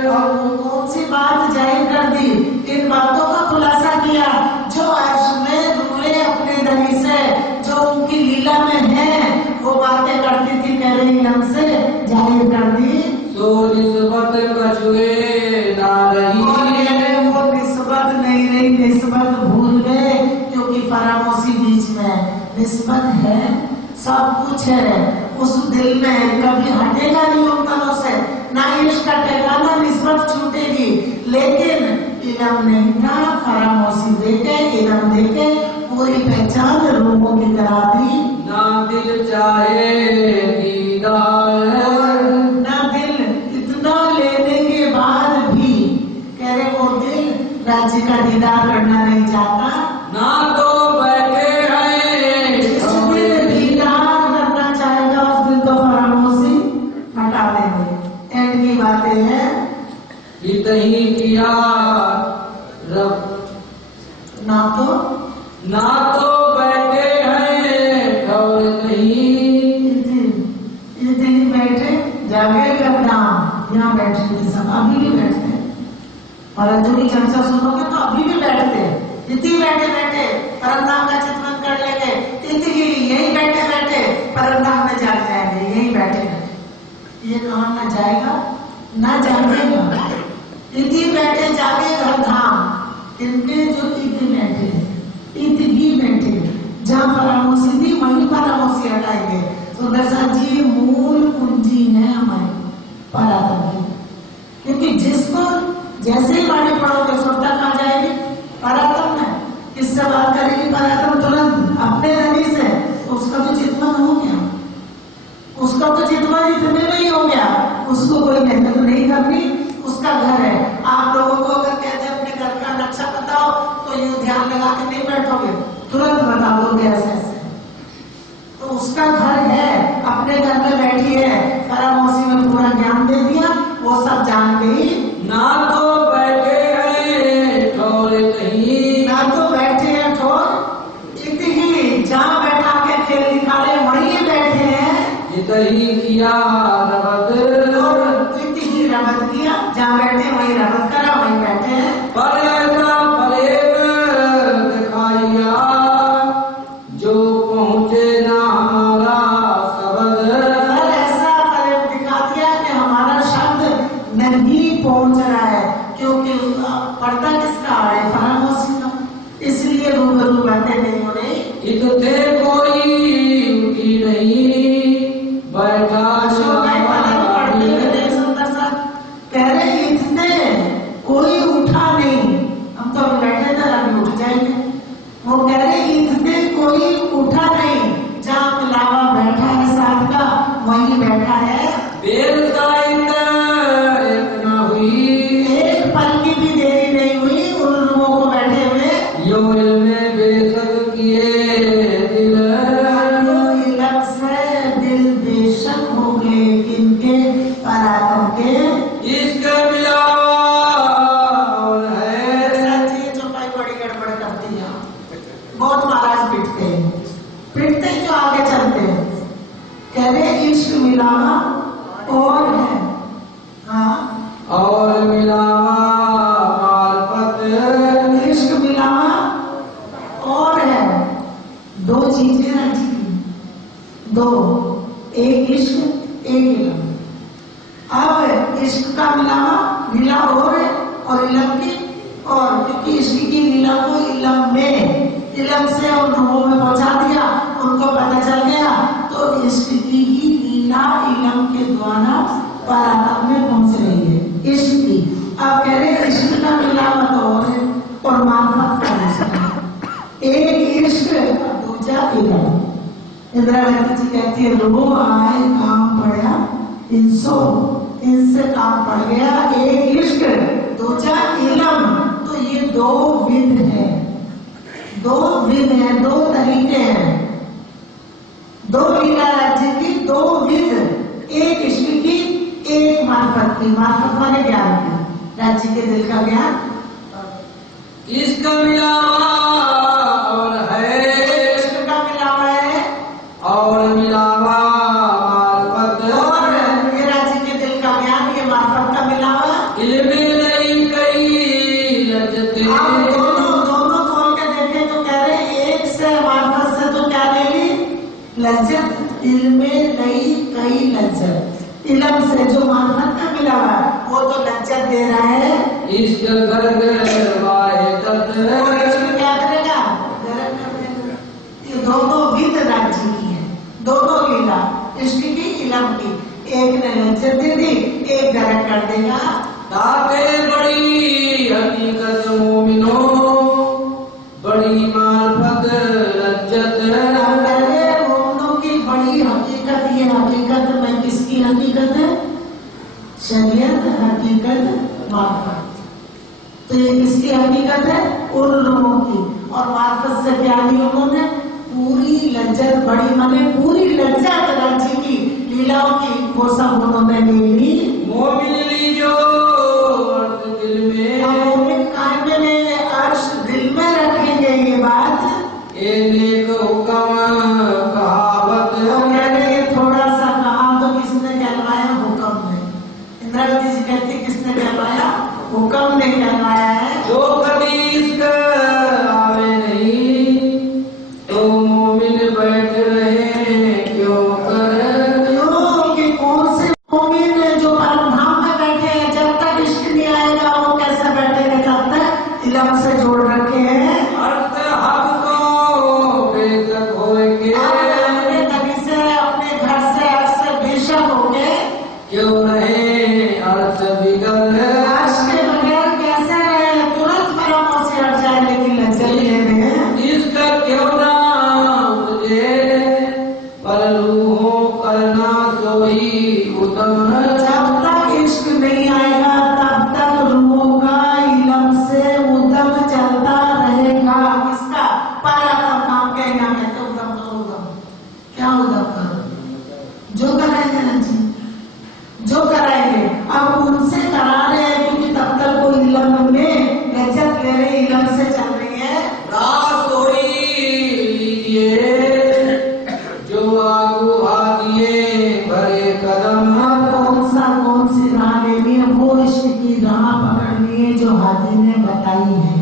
और कौन सी बात जाहिर कर दी? इन बातों का खुलासा किया जो अर्श में रूए अपने दली से, जो उनकी लीला में है, वो बातें करती थी पहले इलम से, जाहिर कर दी। सो निस्बत कछुए ना रही, वो निस्बत नहीं रही, निस्बत भूल गए, क्योंकि फरामोशी बीच में। निस्बत है, सब कुछ है उस दिल में, कभी हटेगा नहीं उन तनों से, ना इश्क कटेगा ना निस्बत छूटेगी। लेकिन इलम नहीं था, फरामोशी देके इलम देके पूरी पहचान लोगों की करा दी। ना दिल चाहे दीदार, ना दिल इतना लेने के बाद भी कह रहे वो दिल राज्य का दीदार करना नहीं चाहता। ना तो बैठे हैं जिस दिन दीदार करना चाहेगा उस दिन तो फरामोशी हटा देंगे। एंड की बातें हैं इतनी किया रब, ना तो बैठे हैं और नहीं। ये दिन बैठे जागे करना, यहाँ बैठे थे सब, अभी भी बैठते हैं। और अर्जुन की चर्चा सुनोगे तो अभी भी बैठते हैं। इतनी बैठे बैठे परमधाम का चिंतन कर लेंगे, इतनी यही बैठे बैठे परमधाम में जाग जाएंगे, यही बैठे बैठे। ये कहाँ ना जाएगा ना जागेगा। इतनी बैठे जागेगा धाम, इनके जो इतनी बैठे इतनी बैठे, जहाँ परामोशी थी वहीं परामोशी हटाएंगे। सुंदर जी मूल कुंजी है हमारी परात्म की, क्योंकि जिसको जैसे ही बाणी पढ़ोगे श्रद्धा कहाँ जाएगी? परात्म में। किससे बात करेगी परात्म? तुरंत अपने हरि से। उसका तो चितवन हो गया, उसका तो चितवन इतने में ही हो गया, उसको कोई मेहनत नहीं करनी, उसका घर है। आप लोगों को अगर कहते अपने घर का नक्शा बताओ तो यूं ध्यान लगा के नहीं बैठोगे, तुरंत बता दोगे ऐसे ऐसे। तो उसका घर है, अपने घर में बैठी है, फरामोशी में पूरा ज्ञान दे दिया, वो सब जान गई। ना तो बैठे हैं ठोर कहीं, ना तो बैठे हैं ठोर, इतनी जहाँ बैठा के खेल निकाले वहीं बैठे हैं। इतनी किया रबत, इतनी रबत किया, जहाँ बैठे वहीं रबत करा, वहीं बैठे हैं। पर ऐसा फरेब दिखाया जो पहुँचे ना हमारा शब्द। पर ऐसा फरेब दिखा दिया कि हमारा शब्द नहीं पहुंच रहा है, क्योंकि पर्दा किसका है? फरामोशी का। इसलिए रूबरू बातें नहीं हो रही। इतने कोई उठी नहीं बैठा कह रहे इतने कोई उठा नहीं, हम तो अभी बैठे थे अभी उठ जाएंगे। वो कह रहे इतने कोई उठा नहीं, जहाँ मिलावा बैठा है साथ का वहीं बैठा है। बेल का इतना हुई, एक पल की भी देरी नहीं हुई उन लोगों को बैठे हुए। जो इल्मे बेशक किए दिल इलम से दिल बेशक हो गए किनके परातों के इश्क मिलावा है। सच्ची चौपाई बड़ी गड़बड़ करती है, बहुत महाराज पिटते हैं, पिटते ही जो आगे चलते हैं, कह रहे इश्क मिलावा और है, हाँ और मिलावा मार्फत इश्क मिलावा और है। दो चीजें हैं जी, दो, एक इश्क एक इलम। अब इश्क का मिला और है और इलम की, और क्योंकि इश्क की लीला को इलम में, इलम से उन लोगों में पहुंचा दिया, उनको पता चल गया, तो इश्क की ही लीला इलम के द्वारा परातम में पहुंच रही है इश्क की। अब कह रहे इश्क का मिलावा तो और मार्फत का इश्क, एक इश्क दूजा इलम। इंदिरा गांधी जी कहती है रो आए काम पड़ा इनसो, इनसे काम पड़ गया, एक इश्क दूजा इलम। तो ये दो विध है, दो विध है, दो तरीके हैं, दो लीला राज्य की, दो विध, एक इश्क की एक मार्फत की। मार्फत माने ज्ञान की, राज्य के दिल का ज्ञान। इश्क मिलावा और है, इश्क का मिलावा है और मिलावा मार्फत, और ये राज्य के दिल का ज्ञान, ये मार्फत का मिलावा। इल्मे नहीं कई लज्जते आप दोनों खोल के देखें तो कह रहे एक से मार्फत से तो क्या लेगी लज्जत, इल्मे नहीं कई लज्जत। इलम से जो मार्फत का मिलावा वो तो लज्जत दे रहा है। इश्क गर्ग वाहिदत और इश्क क्या करेगा, गर्म कर देगा। ये दोनों विध राज्य की है, दोनों लीला, इश्क की इलम की, एक ने लज्जत दे दी, एक गर्म कर देगा। ताके बड़ी हकीकत मोमिनो, बड़ी मार्फत लज्जत मोमिनों की बड़ी हकीकत, ये हकीकत में किसकी हकीकत है, शरीयत हकीकत मार्फत। तो ये किसकी हकीकत है, उन लोगों की, और मार्फत से क्या ली उन्होंने, पूरी लज्जत, बड़ी माने पूरी लज्जत राज्य की लीलाओं की, वो सब उन्होंने ले ली। मोमिन ली जो अर्थ दिल में, मोमिन कायमे में अर्श दिल में रखेंगे ये बात। ए नेक हुक्म कहावत ये थोड़ा सा कहा तो किसने कहलवाया, हुक्म ने। इंदिरा गांधी जी कहती किसने कहलवाया, हुक्म ने कहलवाया है। जो कभी इश्क आवे नहीं तो मोमिन बैठ रहे क्यों कर, कि कौन से मोमिन है जो परम धाम में बैठे हैं, जब तक इश्क नहीं आएगा वो कैसे बैठेंगे, जब तक इलम से जोड़ रखे हैं। अर्थ हक को बेशक होएंगे, अपने नबी से, अपने घर से, अर्श से बेशक हो गए, क्यों रहे अर्थ बिगड़, अर्श के बगैर कैसे रहे, तुरंत परमों से हट जाए, लेकिन लज्जत ले रहे हैं। इसका क्यों ना तुझे पलूहों करना सोई उत्तम, जब तक इश्क नहीं आएगा तब तक रूहों का इलम से उद्यम चलता रहेगा। किसका, परातम काम के यहाँ कहते उद्यम करो, उद्यम क्या उद्यम करो, जो कराएंगे ना जी, जो कराएंगे। अब उनसे करा रहे हैं क्योंकि तब तक वो इलम में लज्जत ले रहे, इलम से चल रही है। राह सोई लीजिए जो आगू आदिए भरे कदम, कौन सी राह लेनी है, वो इश्क की राह पकड़नी है जो हादी ने बताई है,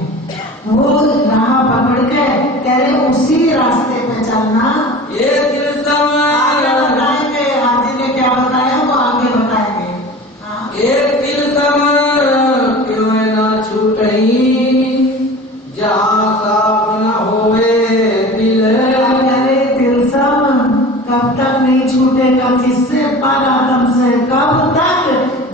वो राह पकड़ के कह रहे उसी रास्ते पे चलना। ये दिल समय आगे बताएंगे, हादी ने क्या बताया वो आगे बताएंगे। हाँ। एक दिल समय क्यों ना छूटई जहाँ साफ न होवे दिल, दिल सब कब तक नहीं छूटेगा, किससे, परातम से। कब तक,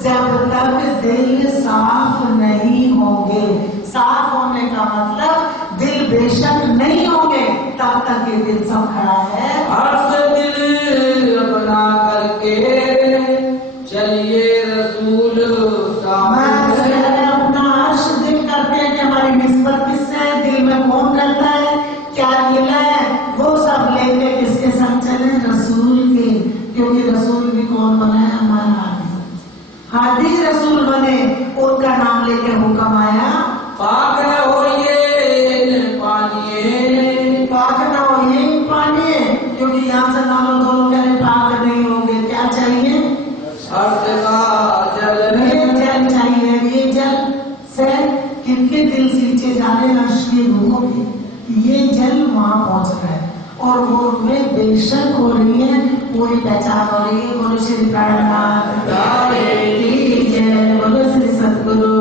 जब तक दिल साफ नहीं होंगे। साफ होने का मतलब दिल बेशक नहीं होंगे, तब तक ये दिल सब खड़ा है। अर्श दिल अपना करके चलिए रसूल मैं अपना अर्श दिल करके कि हमारी निस्बत किससे है, दिल में कौन नाम लेके हुक्म आया, पाक न होइए पानिए, पाक न होइए पानी, क्योंकि यहाँ से नाम दोनों कह पाक नहीं होंगे। क्या चाहिए? अर्थ का जल, ये जल चाहिए। ये जल से किनके दिल सींचे जाने राष्ट्रीय लोगों के ये जल वहां पहुंच रहा है और वो उनमें बेशक हो रही है, पूरी पहचान हो रही है। बोलो श्री प्राणनाथ, बोलो श्री सतगुरु।